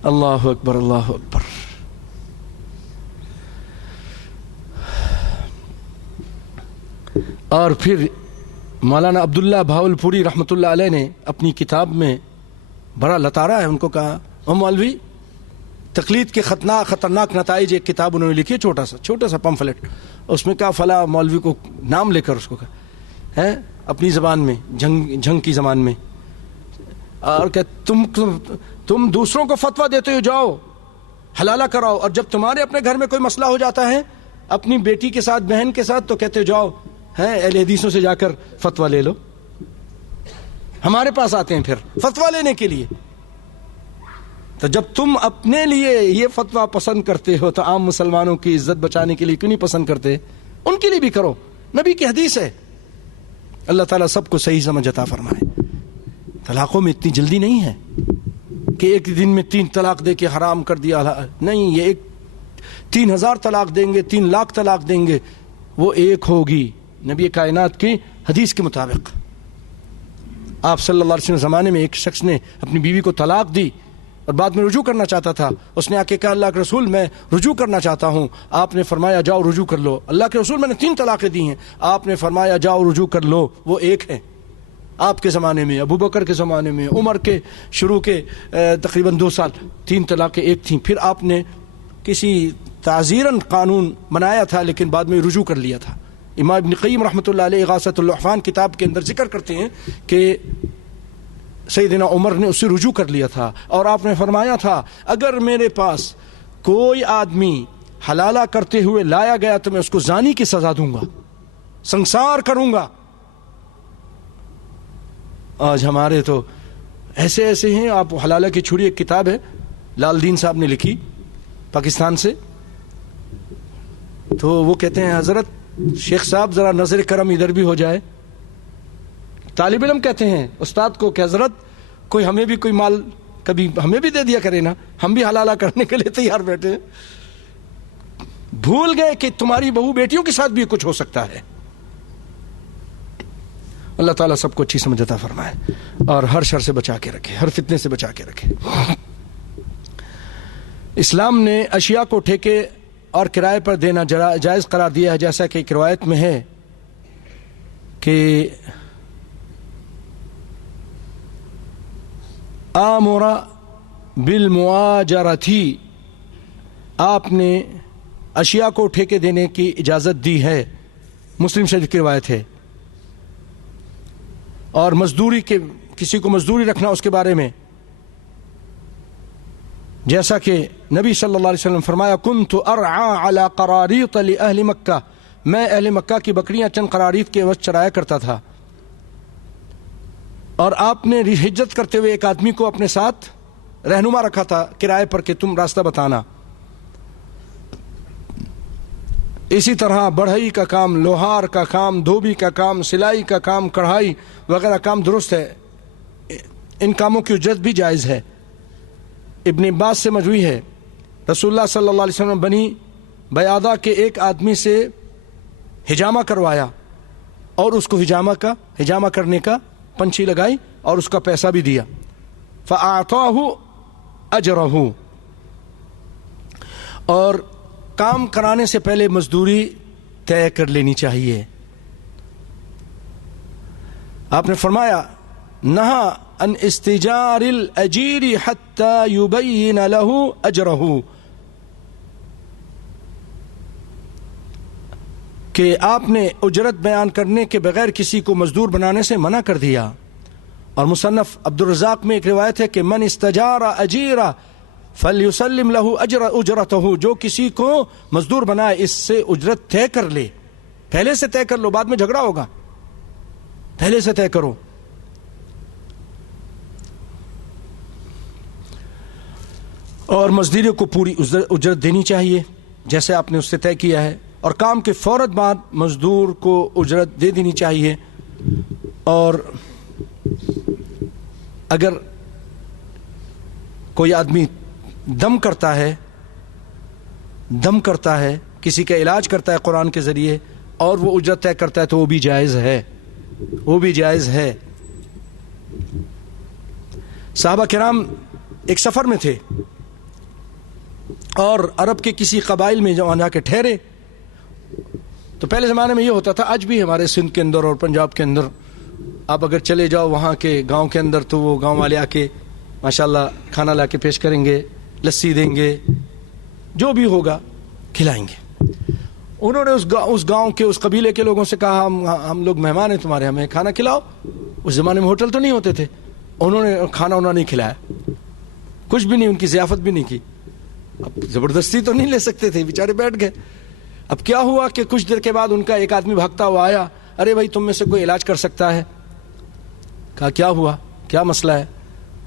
اللہ اکبر اللہ اکبر. اور پھر مولانا عبداللہ بھاولپوری رحمۃ اللہ علیہ نے اپنی کتاب میں بڑا لطارہ ہے, ان کو کہا او مولوی تقلید کے خطرناک نتائج ایک کتاب انہوں نے لکھی, چھوٹا سا پمفلٹ, اس میں کہا فلاں مولوی کو نام لے کر اس کو کہا ہے اپنی زبان میں, جنگ کی زبان میں, اور کہ تم دوسروں کو فتویٰ دیتے ہو جاؤ حلالہ کراؤ, اور جب تمہارے اپنے گھر میں کوئی مسئلہ ہو جاتا ہے اپنی بیٹی کے ساتھ بہن کے ساتھ تو کہتے ہو جاؤ اہل حدیثوں سے جا کر فتویٰ لے لو. ہمارے پاس آتے ہیں پھر فتویٰ لینے کے لیے. تو جب تم اپنے لیے یہ فتویٰ پسند کرتے ہو تو عام مسلمانوں کی عزت بچانے کے لیے کیوں نہیں پسند کرتے؟ ان کے لیے بھی کرو, نبی کی حدیث ہے. اللہ تعالیٰ سب کو صحیح سمجھ عطا فرمائے. طلاقوں میں اتنی جلدی نہیں ہے کہ ایک دن میں 3 طلاق دے کے حرام کر دیا, نہیں, یہ 3000 طلاق دیں گے, 3 لاکھ طلاق دیں گے, وہ ایک ہوگی نبی کائنات کی حدیث کے مطابق. آپ صلی اللہ علیہ وسلم زمانے میں ایک شخص نے اپنی بیوی کو طلاق دی اور بعد میں رجوع کرنا چاہتا تھا. اس نے آ کے کہا اللہ کے رسول میں رجوع کرنا چاہتا ہوں. آپ نے فرمایا جاؤ رجوع کر لو. اللہ کے رسول میں نے 3 طلاقیں دی ہیں. آپ نے فرمایا جاؤ رجوع کر لو, وہ ایک ہے. آپ کے زمانے میں, ابو بکر کے زمانے میں, عمر کے شروع کے تقریباً 2 سال 3 طلاقیں ایک تھیں. پھر آپ نے کسی تعزیراً قانون بنایا تھا لیکن بعد میں رجوع کر لیا تھا. امام ابن قیم رحمۃ اللہ علیہ اغاثۃ اللحفان کتاب کے اندر ذکر کرتے ہیں کہ سیدنا عمر نے اس سے رجوع کر لیا تھا اور آپ نے فرمایا تھا اگر میرے پاس کوئی آدمی حلالہ کرتے ہوئے لایا گیا تو میں اس کو زانی کی سزا دوں گا, سنسار کروں گا. آج ہمارے تو ایسے ہیں. آپ حلالہ کی چھڑی ایک کتاب ہے لال دین صاحب نے لکھی پاکستان سے, تو وہ کہتے ہیں حضرت شیخ صاحب ذرا نظر کرم ادھر بھی ہو جائے. طالب علم کہتے ہیں استاد کو کہ حضرت کوئی ہمیں بھی کوئی مال کبھی ہمیں بھی دے دیا کرے نا, ہم بھی حلالہ کرنے کے لیے تیار بیٹھے ہیں. بھول گئے کہ تمہاری بہو بیٹیوں کے ساتھ بھی کچھ ہو سکتا ہے. اللہ تعالیٰ سب کو اچھی سمجھ عطا فرمائے اور ہر شر سے بچا کے رکھے, ہر فتنے سے بچا کے رکھے. اسلام نے اشیاء کو ٹھیکے اور کرائے پر دینا جائز قرار دیا ہے, جیسا کہ ایک روایت میں ہے کہ آمر بالمواجرتی, آپ نے اشیاء کو ٹھیکے دینے کی اجازت دی ہے. مسلم شریف کی روایت ہے. اور مزدوری کے کسی کو مزدوری رکھنا اس کے بارے میں, جیسا کہ نبی صلی اللہ علیہ وسلم فرمایا کنت ارعى على قراريط لاهل مکہ, میں اہل مکہ کی بکریاں چند قراریط کے عوض چرایا کرتا تھا. اور آپ نے ہجرت کرتے ہوئے ایک آدمی کو اپنے ساتھ رہنما رکھا تھا کرائے پر کہ تم راستہ بتانا. اسی طرح بڑھئی کا کام, لوہار کا کام, دھوبی کا کام, سلائی کا کام, کڑھائی وغیرہ کام درست ہے, ان کاموں کی اجرت بھی جائز ہے. ابن عباس سے مروی ہے رسول اللہ صلی اللہ علیہ وسلم بنی بیادہ کے ایک آدمی سے حجامہ کروایا اور اس کو حجامہ کرنے کا پنچھی لگائی اور اس کا پیسہ بھی دیا. فَأَعْطَاهُ أَجْرَهُ, اور کام کرانے سے پہلے مزدوری طے کر لینی چاہیے. آپ نے فرمایا نہا ان استجار الاجیر حتی یبین له اجرہ, کہ آپ نے اجرت بیان کرنے کے بغیر کسی کو مزدور بنانے سے منع کر دیا. اور مصنف عبدالرزاق میں ایک روایت ہے کہ من استجار اجیرا فلیسلم لہ اجرتہ، جو کسی کو مزدور بنائے اس سے اجرت طے کر لے. پہلے سے طے کر لو، بعد میں جھگڑا ہوگا، پہلے سے طے کرو. اور مزدور کو پوری اجرت دینی چاہیے جیسے آپ نے اس سے طے کیا ہے، اور کام کے فوراً بعد مزدور کو اجرت دے دینی چاہیے. اور اگر کوئی آدمی دم کرتا ہے کسی کا علاج کرتا ہے قرآن کے ذریعے اور وہ اجرت طے کرتا ہے تو وہ بھی جائز ہے. صحابہ کرام ایک سفر میں تھے اور عرب کے کسی قبائل میں جا کے ٹھہرے. تو پہلے زمانے میں یہ ہوتا تھا، آج بھی ہمارے سندھ کے اندر اور پنجاب کے اندر آپ اگر چلے جاؤ وہاں کے گاؤں کے اندر تو وہ گاؤں والے آ کے ماشاءاللہ کھانا لا کے پیش کریں گے، لسی دیں گے، جو بھی ہوگا کھلائیں گے. انہوں نے اس گاؤں کے اس قبیلے کے لوگوں سے کہا ہم لوگ مہمان ہیں تمہارے، ہمیں کھانا کھلاؤ. اس زمانے میں ہوٹل تو نہیں ہوتے تھے. انہوں نے کھانا نہیں کھلایا، کچھ بھی نہیں، ان کی ضیافت بھی نہیں کی. اب زبردستی تو نہیں لے سکتے تھے، بیچارے بیٹھ گئے. اب کیا ہوا کہ کچھ دیر کے بعد ان کا ایک آدمی بھاگتا ہوا آیا، ارے بھائی تم میں سے کوئی علاج کر سکتا ہے؟ کہا کیا ہوا، کیا مسئلہ ہے؟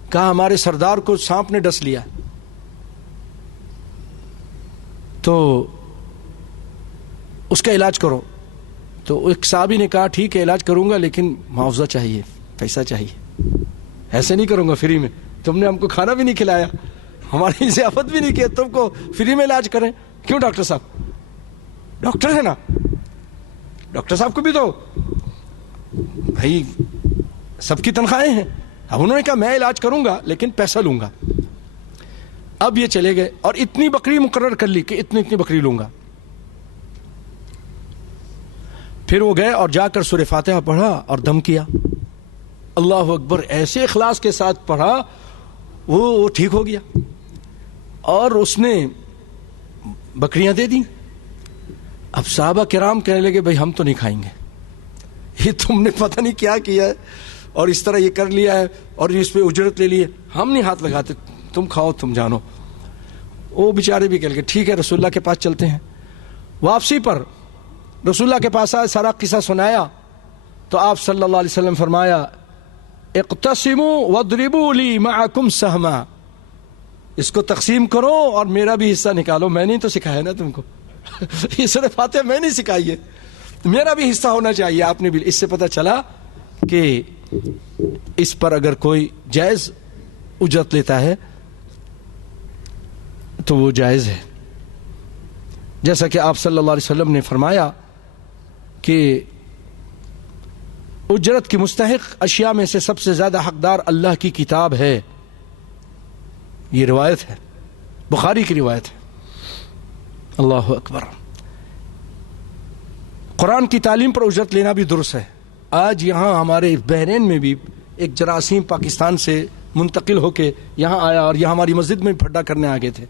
کہا ہمارے سردار کو سانپ نے ڈس لیا. تو اس کا علاج کرو. تو ایک صحابی نے کہا ٹھیک ہے علاج کروں گا لیکن معاوضہ چاہیے، پیسہ چاہیے، ایسے نہیں کروں گا فری میں. تم نے ہم کو کھانا بھی نہیں کھلایا، ہماری ضیافت بھی نہیں کی، تم کو فری میں علاج کریں؟ کیوں ڈاکٹر صاحب؟ ڈاکٹر ہے نا، ڈاکٹر صاحب کو بھی تو بھائی سب کی تنخواہیں ہیں. اب انہوں نے کہا میں علاج کروں گا لیکن پیسہ لوں گا. اب یہ چلے گئے اور اتنی بکری مقرر کر لی کہ اتنی بکری لوں گا. پھر وہ گئے اور جا کر سورہ فاتحہ پڑھا اور دم کیا. اللہ اکبر، ایسے اخلاص کے ساتھ پڑھا وہ ٹھیک ہو گیا اور اس نے بکریاں دے دی. اب صحابہ کرام کہنے لگے بھائی ہم تو نہیں کھائیں گے، یہ تم نے پتہ نہیں کیا کیا ہے اور اس طرح یہ کر لیا ہے اور اس پہ اجرت لے لی ہے، ہم نہیں ہاتھ لگاتے، تم کھاؤ تم جانو. وہ بیچارے بھی کہہ لگے ٹھیک ہے رسول اللہ کے پاس چلتے ہیں. واپسی پر رسول اللہ کے پاس آئے، سارا قصہ سنایا تو آپ صلی اللہ علیہ وسلم فرمایا اقتسموا واضربوا لی معکم سہما، اس کو تقسیم کرو اور میرا بھی حصہ نکالو. میں نے تو سکھایا نا تم کو، یہ سورہ فاتحہ میں نہیں سکھائی ہے، میرا بھی حصہ ہونا چاہیے. آپ نے بھی. اس سے پتہ چلا کہ اس پر اگر کوئی جائز اجرت لیتا ہے تو وہ جائز ہے. جیسا کہ آپ صلی اللہ علیہ وسلم نے فرمایا کہ اجرت کی مستحق اشیاء میں سے سب سے زیادہ حقدار اللہ کی کتاب ہے. یہ روایت ہے، بخاری کی روایت ہے. اللہ اکبر. قرآن کی تعلیم پر اجرت لینا بھی درست ہے. آج یہاں ہمارے بحرین میں بھی ایک جراثیم پاکستان سے منتقل ہو کے یہاں آیا اور یہاں ہماری مسجد میں پھڈا کرنے آ گئے تھے.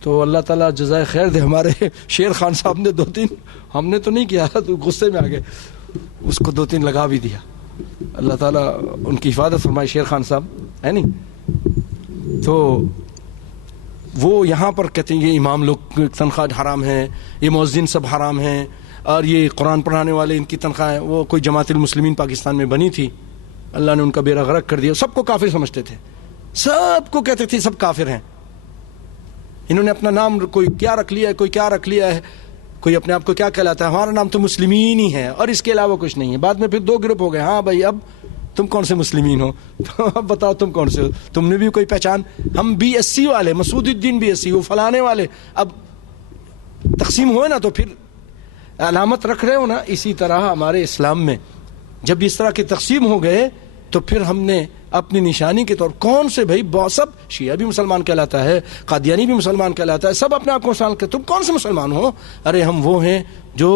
تو اللہ تعالیٰ جزائے خیر دے، ہمارے شیر خان صاحب نے 2-3، ہم نے تو نہیں کیا، تو غصے میں آ گئے، اس کو 2-3 لگا بھی دیا. اللہ تعالیٰ ان کی حفاظت فرمائے. شیر خان صاحب ہے نہیں، تو وہ یہاں پر کہتے ہیں یہ امام لوگ تنخواہ حرام ہے، یہ مؤذن سب حرام ہیں، اور یہ قرآن پڑھانے والے ان کی تنخواہیں. وہ کوئی جماعت المسلمین پاکستان میں بنی تھی، اللہ نے ان کا بیڑا غرق کر دیا. سب کو کافر سمجھتے تھے، سب کو کہتے تھے سب کافر ہیں. انہوں نے اپنا نام کوئی کیا رکھ لیا ہے، کوئی کیا رکھ لیا ہے، کوئی اپنے آپ کو کیا کہلاتا ہے. ہمارا نام تو مسلمین ہی ہے اور اس کے علاوہ کچھ نہیں ہے. بعد میں پھر 2 گروپ ہو گئے. ہاں بھائی اب تم کون سے مسلمین ہو، اب بتاؤ تم کون سے ہو، تم نے بھی کوئی پہچان. ہم BSc والے، مسعود الدین BSc، وہ فلانے والے. اب تقسیم ہوئے نا تو پھر علامت رکھ رہے ہو نا. اسی طرح ہمارے اسلام میں جب اس طرح کی تقسیم ہو گئے تو پھر ہم نے اپنی نشانی کے طور کون سے بھائی سب شیعہ بھی مسلمان کہلاتا ہے، قادیانی بھی مسلمان کہلاتا ہے، سب اپنے آپ کو مسلمان کہتے. تم کون سے مسلمان ہو؟ ارے ہم وہ ہیں جو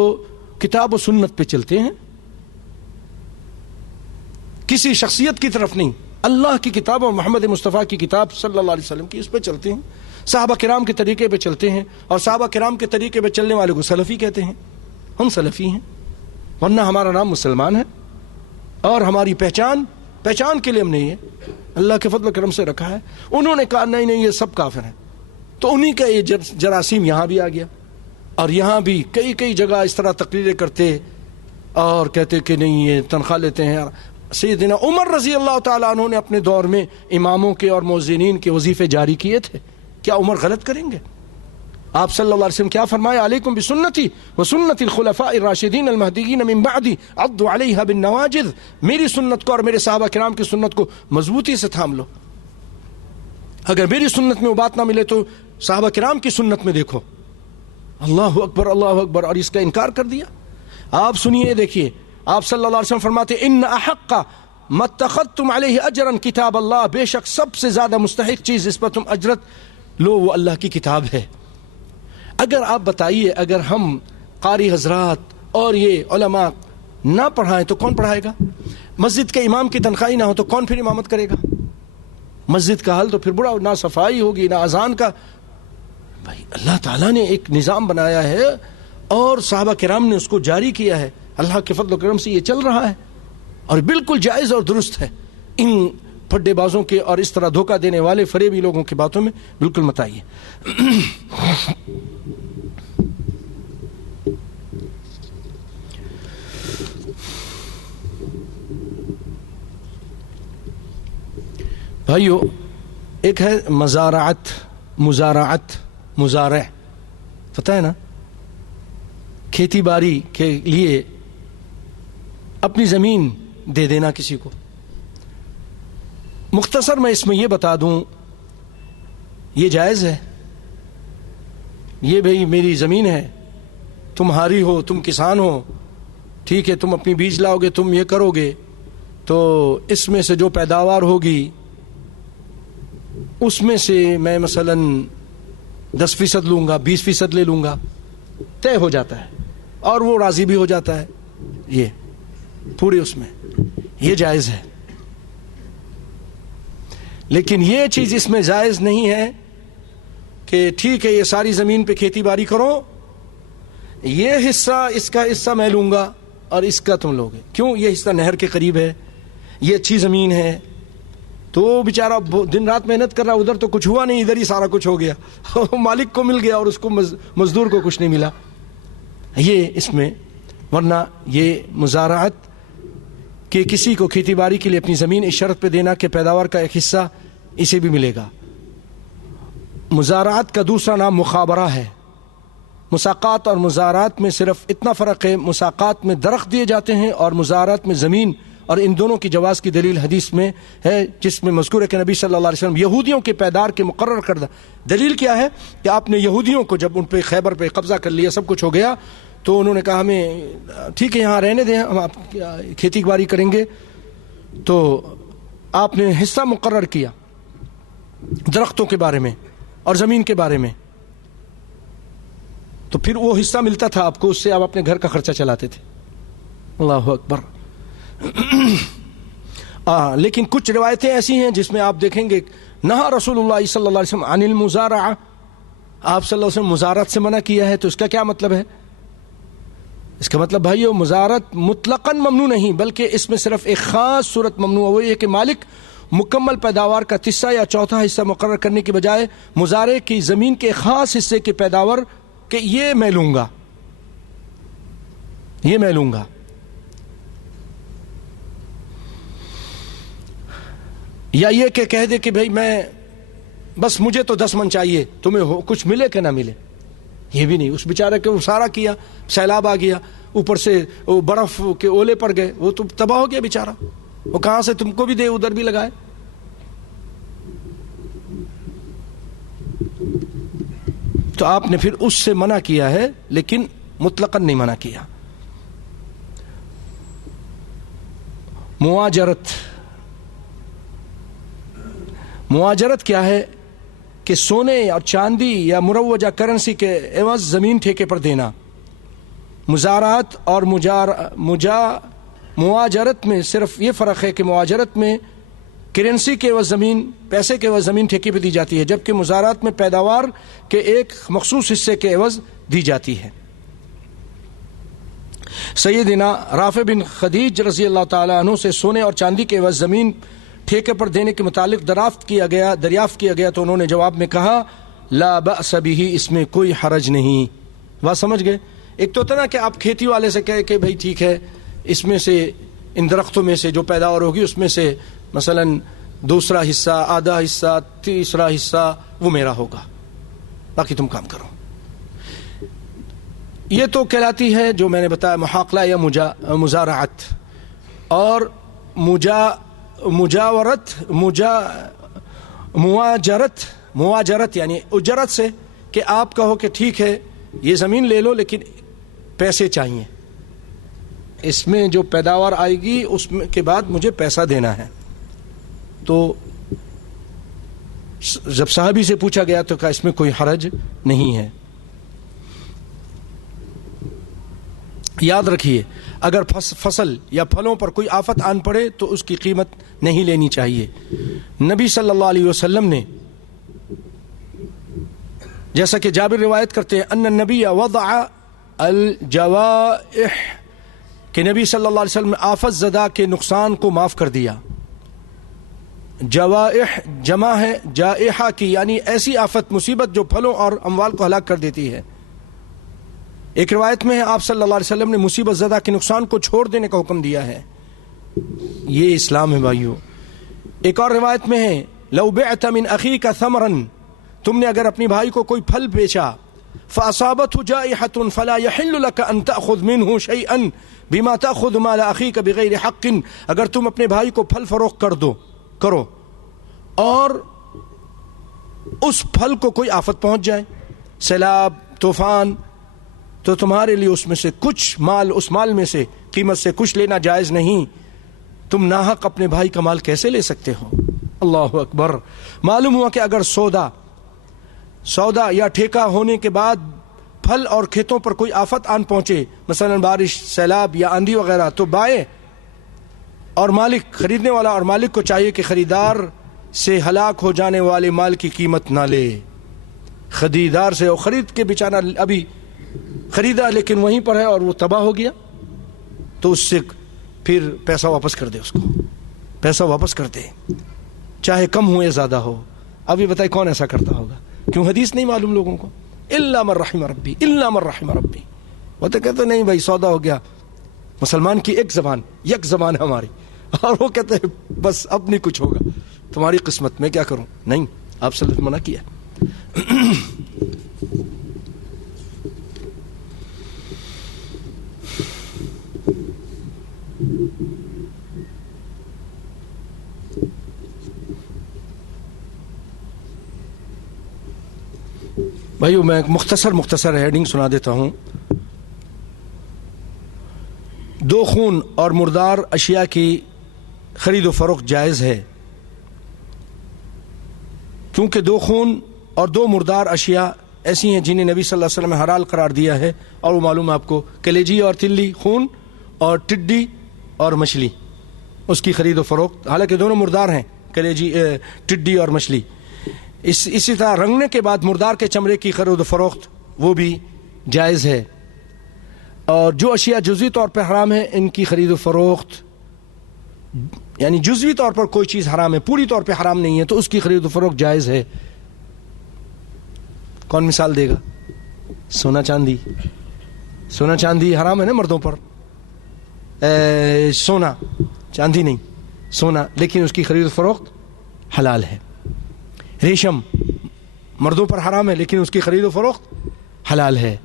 کتاب و سنت پہ چلتے ہیں، کسی شخصیت کی طرف نہیں، اللہ کی کتاب اور محمد مصطفیٰ کی کتاب صلی اللہ علیہ وسلم کی، اس پہ چلتے ہیں. صحابہ کرام کے طریقے پہ چلتے ہیں اور صحابہ کرام کے طریقے پہ چلنے والے کو سلفی کہتے ہیں. ہم سلفی ہیں، ورنہ ہمارا نام مسلمان ہے اور ہماری پہچان کے لیے ہم نے یہ اللہ کے فضل و کرم سے رکھا ہے۔ انہوں نے کہا نہیں نہیں یہ سب کافر ہیں، تو انہی کا یہ جراثیم یہاں بھی آ گیا، اور یہاں بھی کئی جگہ اس طرح تقریریں کرتے اور کہتے کہ نہیں یہ تنخواہ لیتے ہیں۔ سیدنا عمر رضی اللہ تعالیٰ عنہ نے اپنے دور میں اماموں کے اور مؤذنین کے وظیفے جاری کیے تھے، کیا عمر غلط کریں گے؟ آپ صلی اللہ علیہ وسلم کیا فرمایا؟ علیکم بسنتی وسنت الخلفاء الراشدین المہدیین من بعدی عضوا علیہا بالنواجذ، میری سنت کو اور میرے صحابہ کرام کی سنت کو مضبوطی سے تھام لو۔ اگر میری سنت میں وہ بات نہ ملے تو صحابہ کرام کی سنت میں دیکھو۔ اللہ اکبر اللہ اکبر، اور اس کا انکار کر دیا۔ آپ سنیے، دیکھیے، آپ صلی اللہ علیہ وسلم فرماتے ان احق ما اتخذتم علیہ اجرا کتاب اللہ، بے شک سب سے زیادہ مستحق چیز اس پر تم اجرت لو وہ اللہ کی کتاب ہے۔ اگر آپ بتائیے، اگر ہم قاری حضرات اور یہ علماء نہ پڑھائیں تو کون پڑھائے گا؟ مسجد کے امام کی تنخواہ نہ ہو تو کون پھر امامت کرے گا؟ مسجد کا حل تو پھر برا، نہ صفائی ہوگی نہ اذان کا۔ بھائی اللہ تعالیٰ نے ایک نظام بنایا ہے اور صحابہ کرام نے اس کو جاری کیا ہے، اللہ کے فضل و کرم سے یہ چل رہا ہے اور بالکل جائز اور درست ہے۔ ان پھڈے بازوں کے اور اس طرح دھوکہ دینے والے فریبی لوگوں کی باتوں میں بالکل مت آئیے۔ بھائیو، ایک ہے مزارع، پتہ ہے نا، کھیتی باڑی کے لیے اپنی زمین دے دینا کسی کو۔ مختصر میں اس میں یہ بتا دوں، یہ جائز ہے، یہ بھئی میری زمین ہے، تمہاری ہو، تم کسان ہو، ٹھیک ہے، تم اپنی بیج لاؤ گے، تم یہ کرو گے، تو اس میں سے جو پیداوار ہوگی اس میں سے میں مثلا 10% لوں گا، 20% لے لوں گا، طے ہو جاتا ہے اور وہ راضی بھی ہو جاتا ہے، یہ پورے اس میں یہ جائز ہے۔ لیکن یہ چیز اس میں جائز نہیں ہے کہ ٹھیک ہے یہ ساری زمین پہ کھیتی باڑی کرو، یہ حصہ اس کا حصہ میں لوں گا اور اس کا تم لوگے، کیوں؟ یہ حصہ نہر کے قریب ہے، یہ اچھی زمین ہے، تو بیچارہ دن رات محنت کر رہا، ادھر تو کچھ ہوا نہیں، ادھر ہی سارا کچھ ہو گیا، مالک کو مل گیا اور اس کو مزدور کو کچھ نہیں ملا، یہ اس میں۔ ورنہ یہ مزارعت کہ کسی کو کھیتی باڑی کے لیے اپنی زمین اس شرط پہ دینا کہ پیداوار کا ایک حصہ اسے بھی ملے گا۔ مزارعت کا دوسرا نام مخابرہ ہے۔ مساقات اور مزارعت میں صرف اتنا فرق ہے، مساقات میں درخت دیے جاتے ہیں اور مزارعت میں زمین، اور ان دونوں کی جواز کی دلیل حدیث میں ہے، جس میں مذکور ہے کہ نبی صلی اللہ علیہ وسلم یہودیوں کے پیدار کے مقرر کردہ دلیل کیا ہے کہ آپ نے یہودیوں کو جب ان پہ خیبر پہ قبضہ کر لیا، سب کچھ ہو گیا، تو انہوں نے کہا ہمیں ٹھیک ہے یہاں رہنے دیں، ہم آپ کھیتی باڑی کریں گے، تو آپ نے حصہ مقرر کیا درختوں کے بارے میں اور زمین کے بارے میں، تو پھر وہ حصہ ملتا تھا آپ کو، اس سے آپ اپنے گھر کا خرچہ چلاتے تھے۔ اللہ اکبر۔ لیکن کچھ روایتیں ایسی ہیں جس میں آپ دیکھیں گے نہا رسول اللہ صلی اللہ علیہ وسلم عن المزارعہ، آپ صلی اللہ علیہ وسلم مزارعت سے منع کیا ہے، تو اس کا کیا مطلب ہے؟ اس کا مطلب بھائیو مزارعت مطلقاً ممنوع نہیں، بلکہ اس میں صرف ایک خاص صورت ممنوع ہے، وہ یہ کہ مالک مکمل پیداوار کا تیسرا یا چوتھا حصہ مقرر کرنے کے بجائے مزارع کی زمین کے خاص حصے کے پیداوار کہ یہ میں لوں گا، یہ میں لوں گا۔ یا یہ کہ کہہ دے کہ بھئی میں بس مجھے تو 10 من چاہیے، تمہیں کچھ ملے کہ نہ ملے، یہ بھی نہیں۔ اس بیچارے کے وہ سارا کیا، سیلاب آ گیا، اوپر سے وہ برف کے اولے پڑ گئے، وہ تو تباہ ہو گیا بیچارہ، وہ کہاں سے تم کو بھی دے، ادھر بھی لگائے۔ تو آپ نے پھر اس سے منع کیا ہے، لیکن مطلقاً نہیں منع کیا۔ مواجرت کیا ہے؟ کہ سونے اور چاندی یا مروجہ کرنسی کے عوض زمین ٹھیکے پر دینا۔ مزارعت اور مواجرت میں صرف یہ فرق ہے کہ مواجرت میں کرنسی کے عوض زمین، پیسے کے عوض زمین ٹھیکے پہ دی جاتی ہے، جبکہ مزارعت میں پیداوار کے ایک مخصوص حصے کے عوض دی جاتی ہے۔ سیدنا رافع بن خدیج رضی اللہ تعالیٰ عنہ سے سونے اور چاندی کے عوض زمین ٹھیکے پر دینے کے متعلق دریافت کیا گیا تو انہوں نے جواب میں کہا لا بأس به، اس میں کوئی حرج نہیں۔ بات سمجھ گئے؟ ایک تو نا کہ آپ کھیتی والے سے کہے کہ بھائی ٹھیک ہے، اس میں سے ان درختوں میں سے جو پیداوار ہوگی اس میں سے مثلا دوسرا حصہ، آدھا حصہ، تیسرا حصہ وہ میرا ہوگا، باقی تم کام کرو۔ یہ تو کہلاتی ہے جو میں نے بتایا محاقلہ یا مزارعت، اور مواجرت یعنی اجرت سے کہ آپ کہو کہ ٹھیک ہے یہ زمین لے لو لیکن پیسے چاہیے، اس میں جو پیداوار آئے گی اس کے بعد مجھے پیسہ دینا ہے۔ تو جب صحابی سے پوچھا گیا تو کہا اس میں کوئی حرج نہیں ہے۔ یاد رکھیے اگر فصل یا پھلوں پر کوئی آفت آن پڑے تو اس کی قیمت نہیں لینی چاہیے۔ نبی صلی اللہ علیہ وسلم نے جیسا کہ جابر روایت کرتے ہیں ان النبی وضع الجوائح، کہ نبی صلی اللہ علیہ وسلم نے آفت زدہ کے نقصان کو معاف کر دیا۔ جوائح جمع ہے جائحہ کی، یعنی ایسی آفت مصیبت جو پھلوں اور اموال کو ہلاک کر دیتی ہے۔ ایک روایت میں ہے آپ صلی اللہ علیہ وسلم نے مصیبت زدہ کے نقصان کو چھوڑ دینے کا حکم دیا ہے۔ یہ اسلام ہے بھائیو۔ ایک اور روایت میں ہے لو بعت من اخیک ثمرا، تم نے اگر اپنی بھائی کو کوئی پھل بیچا فاصابته جائحة فلا يحل لك ان تأخذ منه شيئا بما تأخذ مال اخیک بغیر حق، اگر تم اپنے بھائی کو پھل فروخت کرو اور اس پھل کو کوئی آفت پہنچ جائے، سیلاب، طوفان، تو تمہارے لیے اس میں سے کچھ مال، اس مال میں سے قیمت سے کچھ لینا جائز نہیں۔ تم ناحق اپنے بھائی کا مال کیسے لے سکتے ہو؟ اللہ اکبر۔ معلوم ہوا کہ اگر سودا یا ٹھیکہ ہونے کے بعد پھل اور کھیتوں پر کوئی آفت آن پہنچے، مثلا بارش، سیلاب یا آندھی وغیرہ، تو بائیں اور مالک، خریدنے والا اور مالک کو چاہیے کہ خریدار سے ہلاک ہو جانے والے مال کی قیمت نہ لے۔ خریدار سے، اور خرید کے بیچارہ ابھی خریدا لیکن وہیں پر ہے اور وہ تباہ ہو گیا، تو اس سے پھر پیسہ واپس کر دے، اس کو پیسہ واپس کر دے، چاہے کم ہو یا زیادہ ہو۔ اب یہ بتائے کون ایسا کرتا ہوگا؟ کیوں حدیث نہیں معلوم لوگوں کو؟ الا من رحم ربی، الا من رحم ربی۔ وہ تو کہتے نہیں بھائی سودا ہو گیا، مسلمان کی یک زبان ہے ہماری، اور وہ کہتے ہیں بس اب نہیں کچھ ہوگا، تمہاری قسمت، میں کیا کروں؟ نہیں، آپ صلی اللہ علیہ وسلم منع کیا۔ بھائیو میں ایک مختصر ہیڈنگ سنا دیتا ہوں۔ دو خون اور مردار اشیاء کی خرید و فروخت جائز ہے، کیونکہ دو خون اور دو مردار اشیاء ایسی ہیں جنہیں نبی صلی اللہ علیہ وسلم نے حلال قرار دیا ہے، اور وہ معلوم ہے آپ کو، کلیجی اور تلی، خون اور ٹڈی اور مچھلی، اس کی خرید و فروخت، حالانکہ دونوں مردار ہیں، کلیجی، ٹڈی اور مچھلی۔ اسی طرح رنگنے کے بعد مردار کے چمڑے کی خرید و فروخت وہ بھی جائز ہے، اور جو اشیاء جزوی طور پر حرام ہے ان کی خرید و فروخت، یعنی جزوی طور پر کوئی چیز حرام ہے، پوری طور پہ حرام نہیں ہے، تو اس کی خرید و فروخت جائز ہے۔ کون مثال دے گا؟ سونا چاندی حرام ہے نا مردوں پر، سونا چاندی نہیں، سونا، لیکن اس کی خرید و فروخت حلال ہے۔ ریشم مردوں پر حرام ہے لیکن اس کی خرید و فروخت حلال ہے۔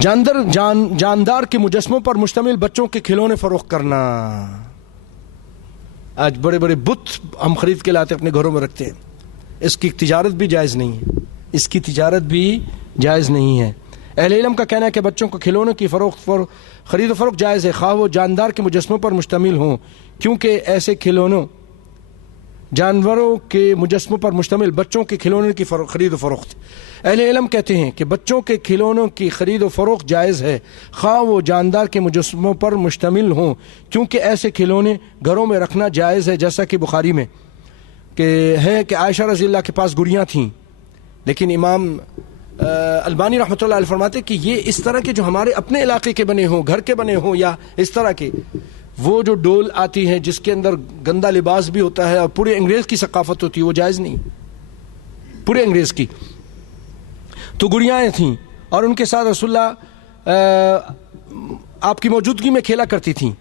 جاندار کے مجسموں پر مشتمل بچوں کے کھلونے فروخت کرنا، آج بڑے بڑے بت ہم خرید کے لاتے اپنے گھروں میں رکھتے ہیں، اس کی تجارت بھی جائز نہیں ہے، اہل علم کا کہنا ہے کہ بچوں کو کھلونوں کی خرید و فروخت جائز ہے، خواہ وہ جاندار کے مجسموں پر مشتمل ہوں، کیونکہ ایسے کھلونوں، جانوروں کے مجسموں پر مشتمل بچوں کے کھلونوں کی خرید و فروخت، اہل علم کہتے ہیں کہ بچوں کے کھلونوں کی خرید و فروخت جائز ہے، خواہ وہ جاندار کے مجسموں پر مشتمل ہوں، کیونکہ ایسے کھلونے گھروں میں رکھنا جائز ہے، جیسا کہ بخاری میں کہ عائشہ رضی اللہ کے پاس گڑیاں تھیں، لیکن امام البانی رحمۃ اللہ علیہ فرماتے کہ یہ اس طرح کے جو ہمارے اپنے علاقے کے بنے ہوں، گھر کے بنے ہوں، یا اس طرح کے، وہ جو ڈول آتی ہے جس کے اندر گندا لباس بھی ہوتا ہے اور پورے انگریز کی ثقافت ہوتی ہے، وہ جائز نہیں، پورے انگریز کی. تو گڑیاں تھیں اور ان کے ساتھ رسول اللہ آپ کی موجودگی میں کھیلا کرتی تھیں.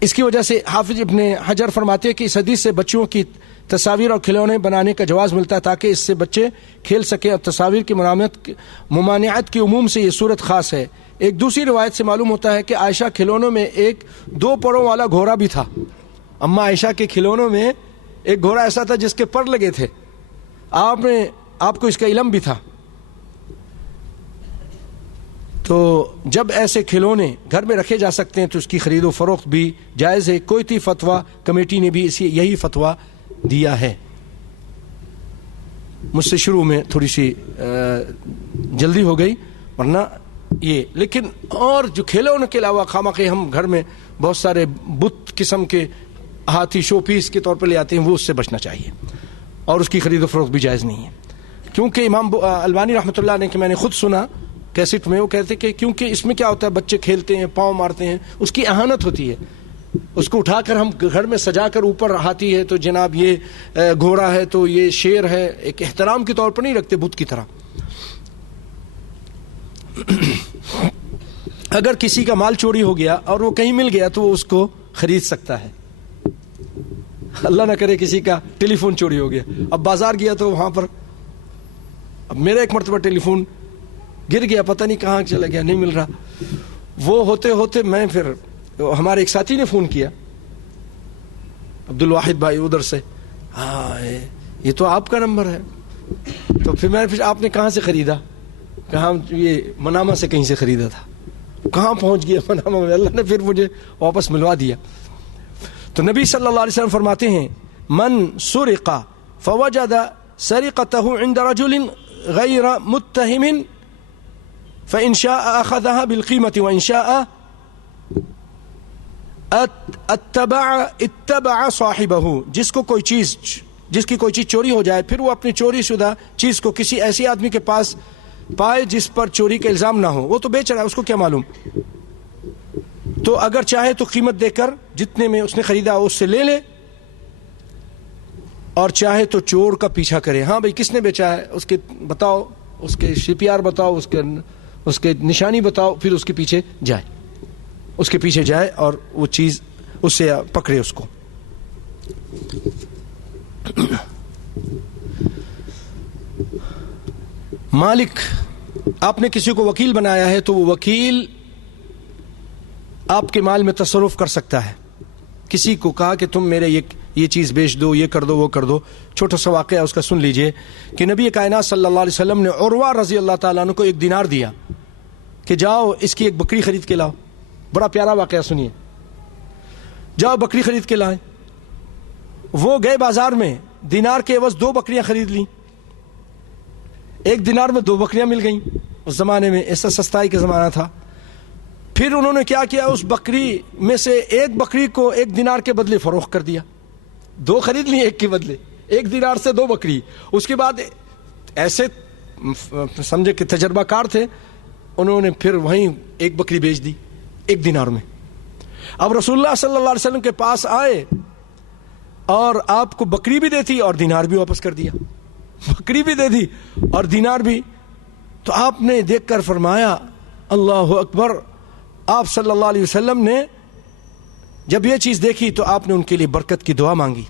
اس کی وجہ سے حافظ ابن حجر فرماتے ہیں کہ اس حدیث سے بچوں کی تصاویر اور کھلونے بنانے کا جواز ملتا ہے تاکہ اس سے بچے کھیل سکیں، اور تصاویر کی ممانعت کی عموم سے یہ صورت خاص ہے. ایک دوسری روایت سے معلوم ہوتا ہے کہ عائشہ کھلونوں میں ایک 2 پروں والا گھوڑا بھی تھا. اما عائشہ کے کھلونوں میں ایک گھوڑا ایسا تھا جس کے پر لگے تھے، آپ کو اس کا علم بھی تھا. تو جب ایسے کھلونے گھر میں رکھے جا سکتے ہیں تو اس کی خرید و فروخت بھی جائز ہے. کوئٹی فتویٰ کمیٹی نے بھی یہی فتویٰ دیا ہے. مجھ سے شروع میں تھوڑی سی جلدی ہو گئی، ورنہ یہ. لیکن اور جو کھلونے کے علاوہ خواہ ہم گھر میں بہت سارے بت قسم کے ہاتھی شو پیس کے طور پر لے آتے ہیں، وہ اس سے بچنا چاہیے، اور اس کی خرید و فروخت بھی جائز نہیں ہے. کیونکہ امام البانی رحمۃ اللہ نے، کہ میں نے خود سنا کیسٹ میں، وہ کہتے کہ کیونکہ اس میں کیا ہوتا ہے، بچے کھیلتے ہیں، پاؤں مارتے ہیں، اس کی اہانت ہوتی ہے. اس کو اٹھا کر ہم گھر میں سجا کر اوپر ہاتھی ہے تو جناب یہ گھوڑا ہے تو یہ شیر ہے، ایک احترام کے طور پر نہیں رکھتے بت کی طرح. اگر کسی کا مال چوری ہو گیا اور وہ کہیں مل گیا تو وہ اس کو خرید سکتا ہے. اللہ نہ کرے کسی کا ٹیلی فون چوری ہو گیا، اب بازار گیا تو وہاں پر، اب میرا ایک مرتبہ ٹیلی فون گر گیا، پتہ نہیں کہاں چلا گیا، نہیں مل رہا. وہ ہوتے ہوتے میں پھر ہمارے ایک ساتھی نے فون کیا، عبد الواحد بھائی ادھر سے، ہاں یہ تو آپ کا نمبر ہے. تو پھر آپ نے کہاں سے خریدا؟ کہاں؟ یہ منامہ سے کہیں سے خریدا تھا. کہاں پہنچ گیا منامہ میں؟ اللہ نے پھر مجھے واپس ملوا دیا. تو نبی صلی اللہ علیہ وسلم فرماتے ہیں من سرق فوجد سرقته عند رجل غیر متهم فإن شاء أخذها بالقيمة وإن شاء اتبع صاحبه. جس کی کوئی چیز چوری ہو جائے، پھر وہ اپنی چوری شدہ چیز کو کسی ایسے آدمی کے پاس پائے جس پر چوری کا الزام نہ ہو، وہ تو بیچ رہا ہے، اس کو کیا معلوم. تو اگر چاہے تو قیمت دے کر جتنے میں اس نے خریدا اس سے لے لے، اور چاہے تو چور کا پیچھا کرے. ہاں بھائی کس نے بیچا ہے، اس کے بتاؤ، اس کے CPR بتاؤ، اس کے نشانی بتاؤ، پھر اس کے پیچھے جائے اور وہ چیز اس سے پکڑے اس کو. مالک، آپ نے کسی کو وکیل بنایا ہے تو وہ وکیل آپ کے مال میں تصرف کر سکتا ہے. کسی کو کہا کہ تم میرے یہ چیز بیچ دو، یہ کر دو، وہ کر دو. چھوٹا سا واقعہ اس کا سن لیجئے کہ نبی کائنات صلی اللہ علیہ وسلم نے عروہ رضی اللہ تعالیٰ عنہ کو 1 دینار دیا کہ جاؤ اس کی ایک بکری خرید کے لاؤ. بڑا پیارا واقعہ سنیے. جاؤ بکری خرید کے لائیں. وہ گئے بازار میں، دینار کے عوض 2 بکریاں خرید لیں. 1 دینار میں 2 بکریاں مل گئیں. اس زمانے میں ایسا سستائی کا زمانہ تھا. پھر انہوں نے کیا کیا، اس بکری میں سے 1 بکری کو 1 دینار کے بدلے فروخت کر دیا. 2 خرید لی 1 کے بدلے، 1 دینار سے 2 بکری. اس کے بعد ایسے سمجھے کہ تجربہ کار تھے، انہوں نے پھر وہیں 1 بکری بیچ دی 1 دینار میں. اب رسول اللہ صلی اللہ علیہ وسلم کے پاس آئے اور آپ کو بکری بھی دیتی اور دینار بھی واپس کر دیا. بکری بھی دے دی اور دینار بھی. تو آپ نے دیکھ کر فرمایا اللہ اکبر. آپ صلی اللہ علیہ وسلم نے جب یہ چیز دیکھی تو آپ نے ان کے لیے برکت کی دعا مانگی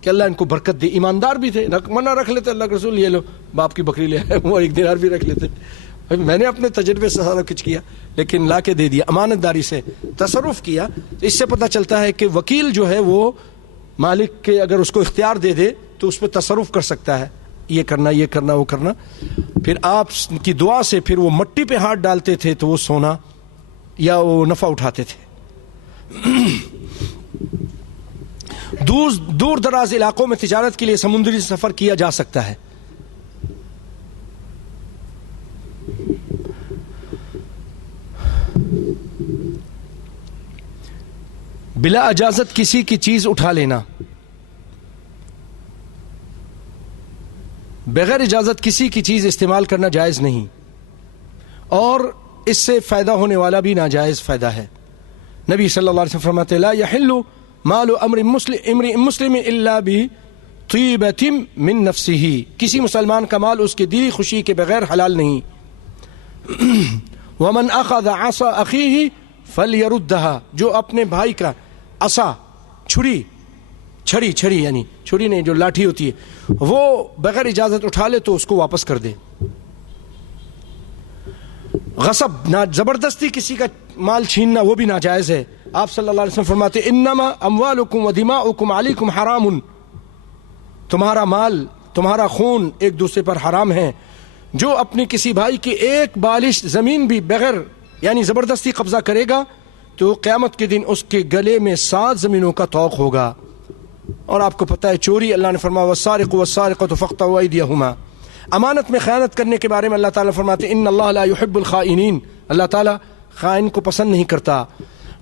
کہ اللہ ان کو برکت دے. ایماندار بھی تھے، منع رکھ لیتے اللہ کے رسول یہ لو باپ کی بکری لے آئے، وہ 1 دینار بھی رکھ لیتے. میں نے اپنے تجربے سے سارا کچھ کیا لیکن لا کے دے دیا، امانت داری سے تصرف کیا. اس سے پتہ چلتا ہے کہ وکیل جو ہے وہ مالک کے اگر اس کو اختیار دے دے تو اس پہ تصرف کر سکتا ہے، یہ کرنا، یہ کرنا، وہ کرنا. پھر آپ کی دعا سے پھر وہ مٹی پہ ہاتھ ڈالتے تھے تو وہ سونا یا وہ نفع اٹھاتے تھے. دور دراز علاقوں میں تجارت کے لیے سمندری سفر کیا جا سکتا ہے. بلا اجازت کسی کی چیز اٹھا لینا، بغیر اجازت کسی کی چیز استعمال کرنا جائز نہیں، اور اس سے فائدہ ہونے والا بھی ناجائز فائدہ ہے۔ نبی صلی اللہ علیہ وسلم فرماتے لا یحل مال امرئ مسلم الا بطیبۃ من نفسہ، کسی مسلمان کا مال اس کی دلی خوشی کے بغیر حلال نہیں۔ ومن اخذ عصا اخیہ فلیردھا، جو اپنے بھائی کا عصا، چھری یعنی چھری نہیں، جو لاٹھی ہوتی ہے، وہ بغیر اجازت اٹھا لے تو اس کو واپس کر دے۔ غصب، زبردستی کسی کا مال چھیننا وہ بھی ناجائز ہے۔ آپ صلی اللہ علیہ وسلم فرماتے انما اموالکم و دماؤکم علیکم حرام، تمہارا مال، تمہارا خون ایک دوسرے پر حرام ہے۔ جو اپنی کسی بھائی کی ایک بالش زمین بھی بغیر یعنی زبردستی قبضہ کرے گا تو قیامت کے دن اس کے گلے میں 7 زمینوں کا طوق ہوگا۔ اور آپ کو پتہ ہے چوری، اللہ نے فرمایا والسارق والسارقۃ فاقطعوا ایدیہما۔ امانت میں خیانت کرنے کے بارے میں اللہ تعالیٰ فرماتے ان اللہ لا يحب الخائنین، اللہ تعالیٰ خائن کو پسند نہیں کرتا۔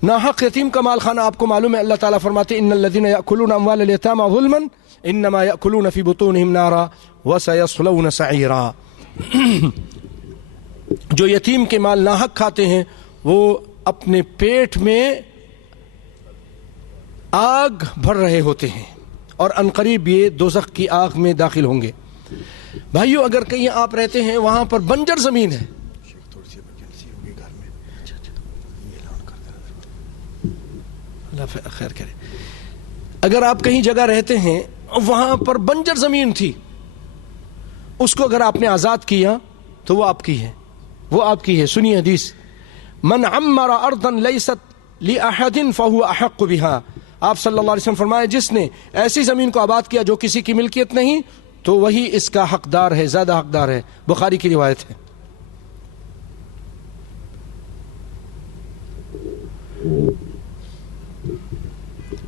ناحق یتیم کا مال کھانا آپ کو معلوم ہے، اللہ تعالیٰ فرماتے ان الذین یأکلون اموال الیتامی ظلما انما یأکلون فی بطونہم نارا وسیصلون سعیرا۔ جو یتیم کے مال ناحق کھاتے ہیں وہ اپنے پیٹ میں آگ بھر رہے ہوتے ہیں اور عنقریب یہ دوزخ کی آگ میں داخل ہوں گے۔ بھائیو، اگر کہیں آپ رہتے ہیں وہاں پر بنجر زمین ہے، اللہ خیر کرے، اگر آپ کہیں جگہ رہتے ہیں وہاں پر بنجر زمین تھی، اس کو اگر آپ نے آزاد کیا تو وہ آپ کی ہے، وہ آپ کی ہے۔ سنیے حدیث، من عمر ارضا لیست لأحد فهو احق بها، آپ صلی اللہ علیہ وسلم فرمائے جس نے ایسی زمین کو آباد کیا جو کسی کی ملکیت نہیں تو وہی اس کا حقدار ہے، زیادہ حقدار ہے۔ بخاری کی روایت ہے۔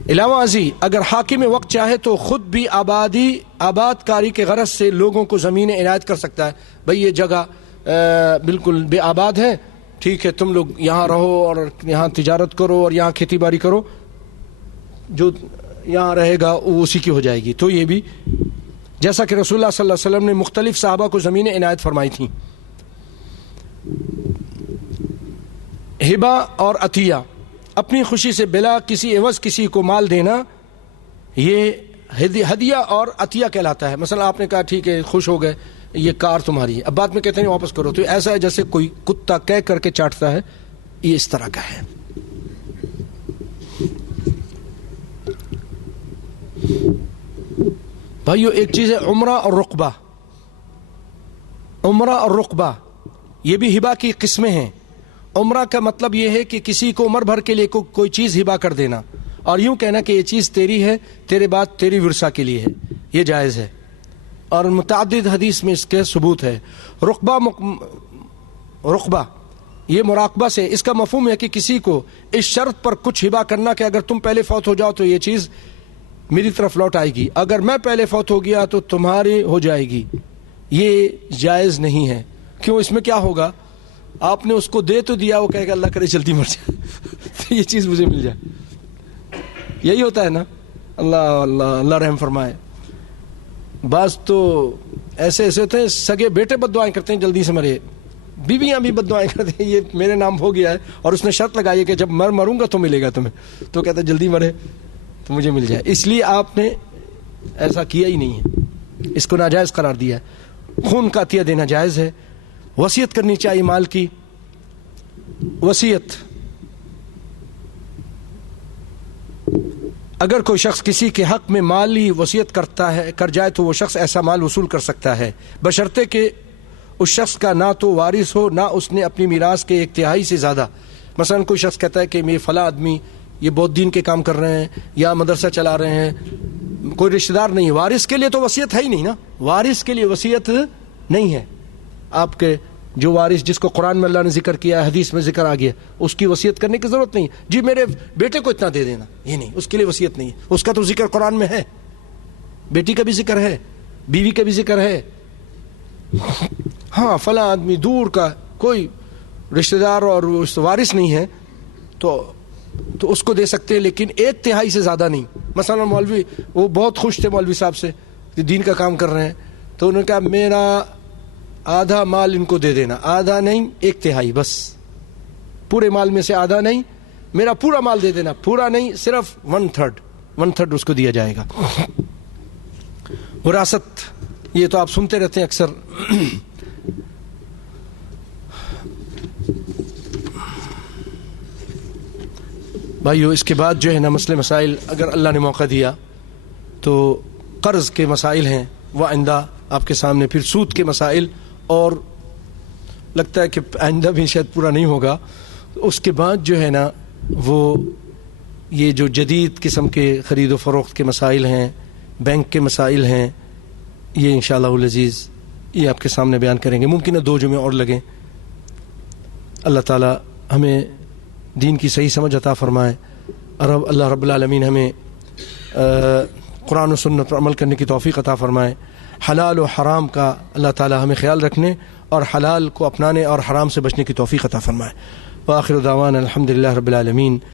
علاوہ ازیں اگر حاکم وقت چاہے تو خود بھی آباد کاری کے غرض سے لوگوں کو زمینیں عنایت کر سکتا ہے۔ بھئی یہ جگہ بالکل بے آباد ہے، ٹھیک ہے، تم لوگ یہاں رہو اور یہاں تجارت کرو اور یہاں کھیتی باڑی کرو، جو یہاں رہے گا وہ اسی کی ہو جائے گی۔ تو یہ بھی جیسا کہ رسول اللہ صلی اللہ علیہ وسلم نے مختلف صحابہ کو زمینیں عنایت فرمائی تھیں۔ ہبہ اور عطیہ، اپنی خوشی سے بلا کسی عوض کسی کو مال دینا، یہ ہدیہ اور عطیہ کہلاتا ہے۔ مثلا آپ نے کہا ٹھیک ہے، خوش ہو گئے، یہ کار تمہاری ہے، اب بعد میں کہتے ہیں واپس کرو، تو ایسا ہے جیسے کوئی کتا کہہ کر کے چاٹتا ہے، یہ اس طرح کا ہے۔ بھائیو، ایک چیز ہے عمرہ اور رقبہ۔ عمرہ اور رقبہ یہ بھی ہبہ کی قسمیں ہیں۔ عمرہ کا مطلب یہ ہے کہ کسی کو عمر بھر کے لیے کوئی چیز ہبہ کر دینا اور یوں کہنا کہ یہ چیز تیری ہے، تیرے بعد تیری ورثہ کے لیے ہے، یہ جائز ہے اور متعدد حدیث میں اس کے ثبوت ہے۔ رقبہ یہ مراقبہ سے، اس کا مفہوم ہے کہ کسی کو اس شرط پر کچھ ہبہ کرنا کہ اگر تم پہلے فوت ہو جاؤ تو یہ چیز میری طرف لوٹ آئے گی، اگر میں پہلے فوت ہو گیا تو تمہاری ہو جائے گی۔ یہ جائز نہیں ہے۔ کیوں؟ اس میں کیا ہوگا، آپ نے اس کو دے تو دیا، وہ کہے گا اللہ کرے جلدی مر جائے تو یہ چیز مجھے مل جائے۔ یہی ہوتا ہے نا، اللہ رحم فرمائے۔ بعض تو ایسے ہوتے ہیں، سگے بیٹے بد دعائیں کرتے ہیں جلدی سے مرے، بیویاں بھی بد دعائیں کرتے ہیں، یہ میرے نام ہو گیا ہے اور اس نے شرط لگائی ہے کہ جب میں مروں گا تو ملے گا تمہیں، تو کہتا ہے جلدی مرے تو مجھے مل جائے۔ اس لیے آپ نے ایسا کیا ہی نہیں ہے، اس کو ناجائز قرار دیا ہے۔ خون کا عطیہ دینا جائز ہے۔ وصیت کرنی چاہیے مال کی۔ وصیت، اگر کوئی شخص کسی کے حق میں مالی وصیت کر جائے تو وہ شخص ایسا مال وصول کر سکتا ہے، بشرطے کہ اس شخص کا نہ تو وارث ہو نہ اس نے اپنی میراث کے 1/3 سے زیادہ۔ مثلا کوئی شخص کہتا ہے کہ میں فلاں آدمی یہ بہت دین کے کام کر رہے ہیں یا مدرسہ چلا رہے ہیں، کوئی رشتہ دار نہیں ہے، وارث کے لیے تو وصیت ہے ہی نہیں نا، وارث کے لیے وصیت نہیں ہے۔ آپ کے جو وارث جس کو قرآن میں اللہ نے ذکر کیا، حدیث میں ذکر آ گیا، اس کی وصیت کرنے کی ضرورت نہیں۔ جی میرے بیٹے کو اتنا دے دینا، یہ نہیں، اس کے لیے وصیت نہیں ہے۔ اس کا تو ذکر قرآن میں ہے، بیٹی کا بھی ذکر ہے، بیوی کا بھی ذکر ہے۔ ہاں فلاں آدمی دور کا کوئی رشتہ دار اور وارث نہیں ہے تو اس کو دے سکتے ہیں، لیکن 1/3 سے زیادہ نہیں۔ مثلا مولوی وہ بہت خوش تھے مولوی صاحب سے کہ دین کا کام کر رہے ہیں، تو انہوں نے کہا میرا آدھا مال ان کو دے دینا، آدھا نہیں 1/3 بس، پورے مال میں سے آدھا نہیں، میرا پورا مال دے دینا، پورا نہیں صرف 1/3 اس کو دیا جائے گا۔ وراثت یہ تو آپ سنتے رہتے ہیں اکثر، بھائیو اس کے بعد جو ہے نا مسئلے مسائل اگر اللہ نے موقع دیا تو قرض کے مسائل ہیں وہ آئندہ آپ کے سامنے، پھر سود کے مسائل، اور لگتا ہے کہ آئندہ بھی شاید پورا نہیں ہوگا۔ اس کے بعد جو ہے نا وہ یہ جو جدید قسم کے خرید و فروخت کے مسائل ہیں، بینک کے مسائل ہیں، یہ انشاءاللہ العزیز یہ آپ کے سامنے بیان کریں گے۔ ممکن ہے 2 جمعے اور لگیں۔ اللہ تعالی ہمیں دین کی صحیح سمجھ عطا فرمائے، اور اللہ رب العالمین ہمیں قرآن و سنت پر عمل کرنے کی توفیق عطا فرمائے، حلال و حرام کا اللہ تعالی ہمیں خیال رکھنے اور حلال کو اپنانے اور حرام سے بچنے کی توفیق عطا فرمائے۔ وآخر دعوانا الحمدللہ رب العالمین۔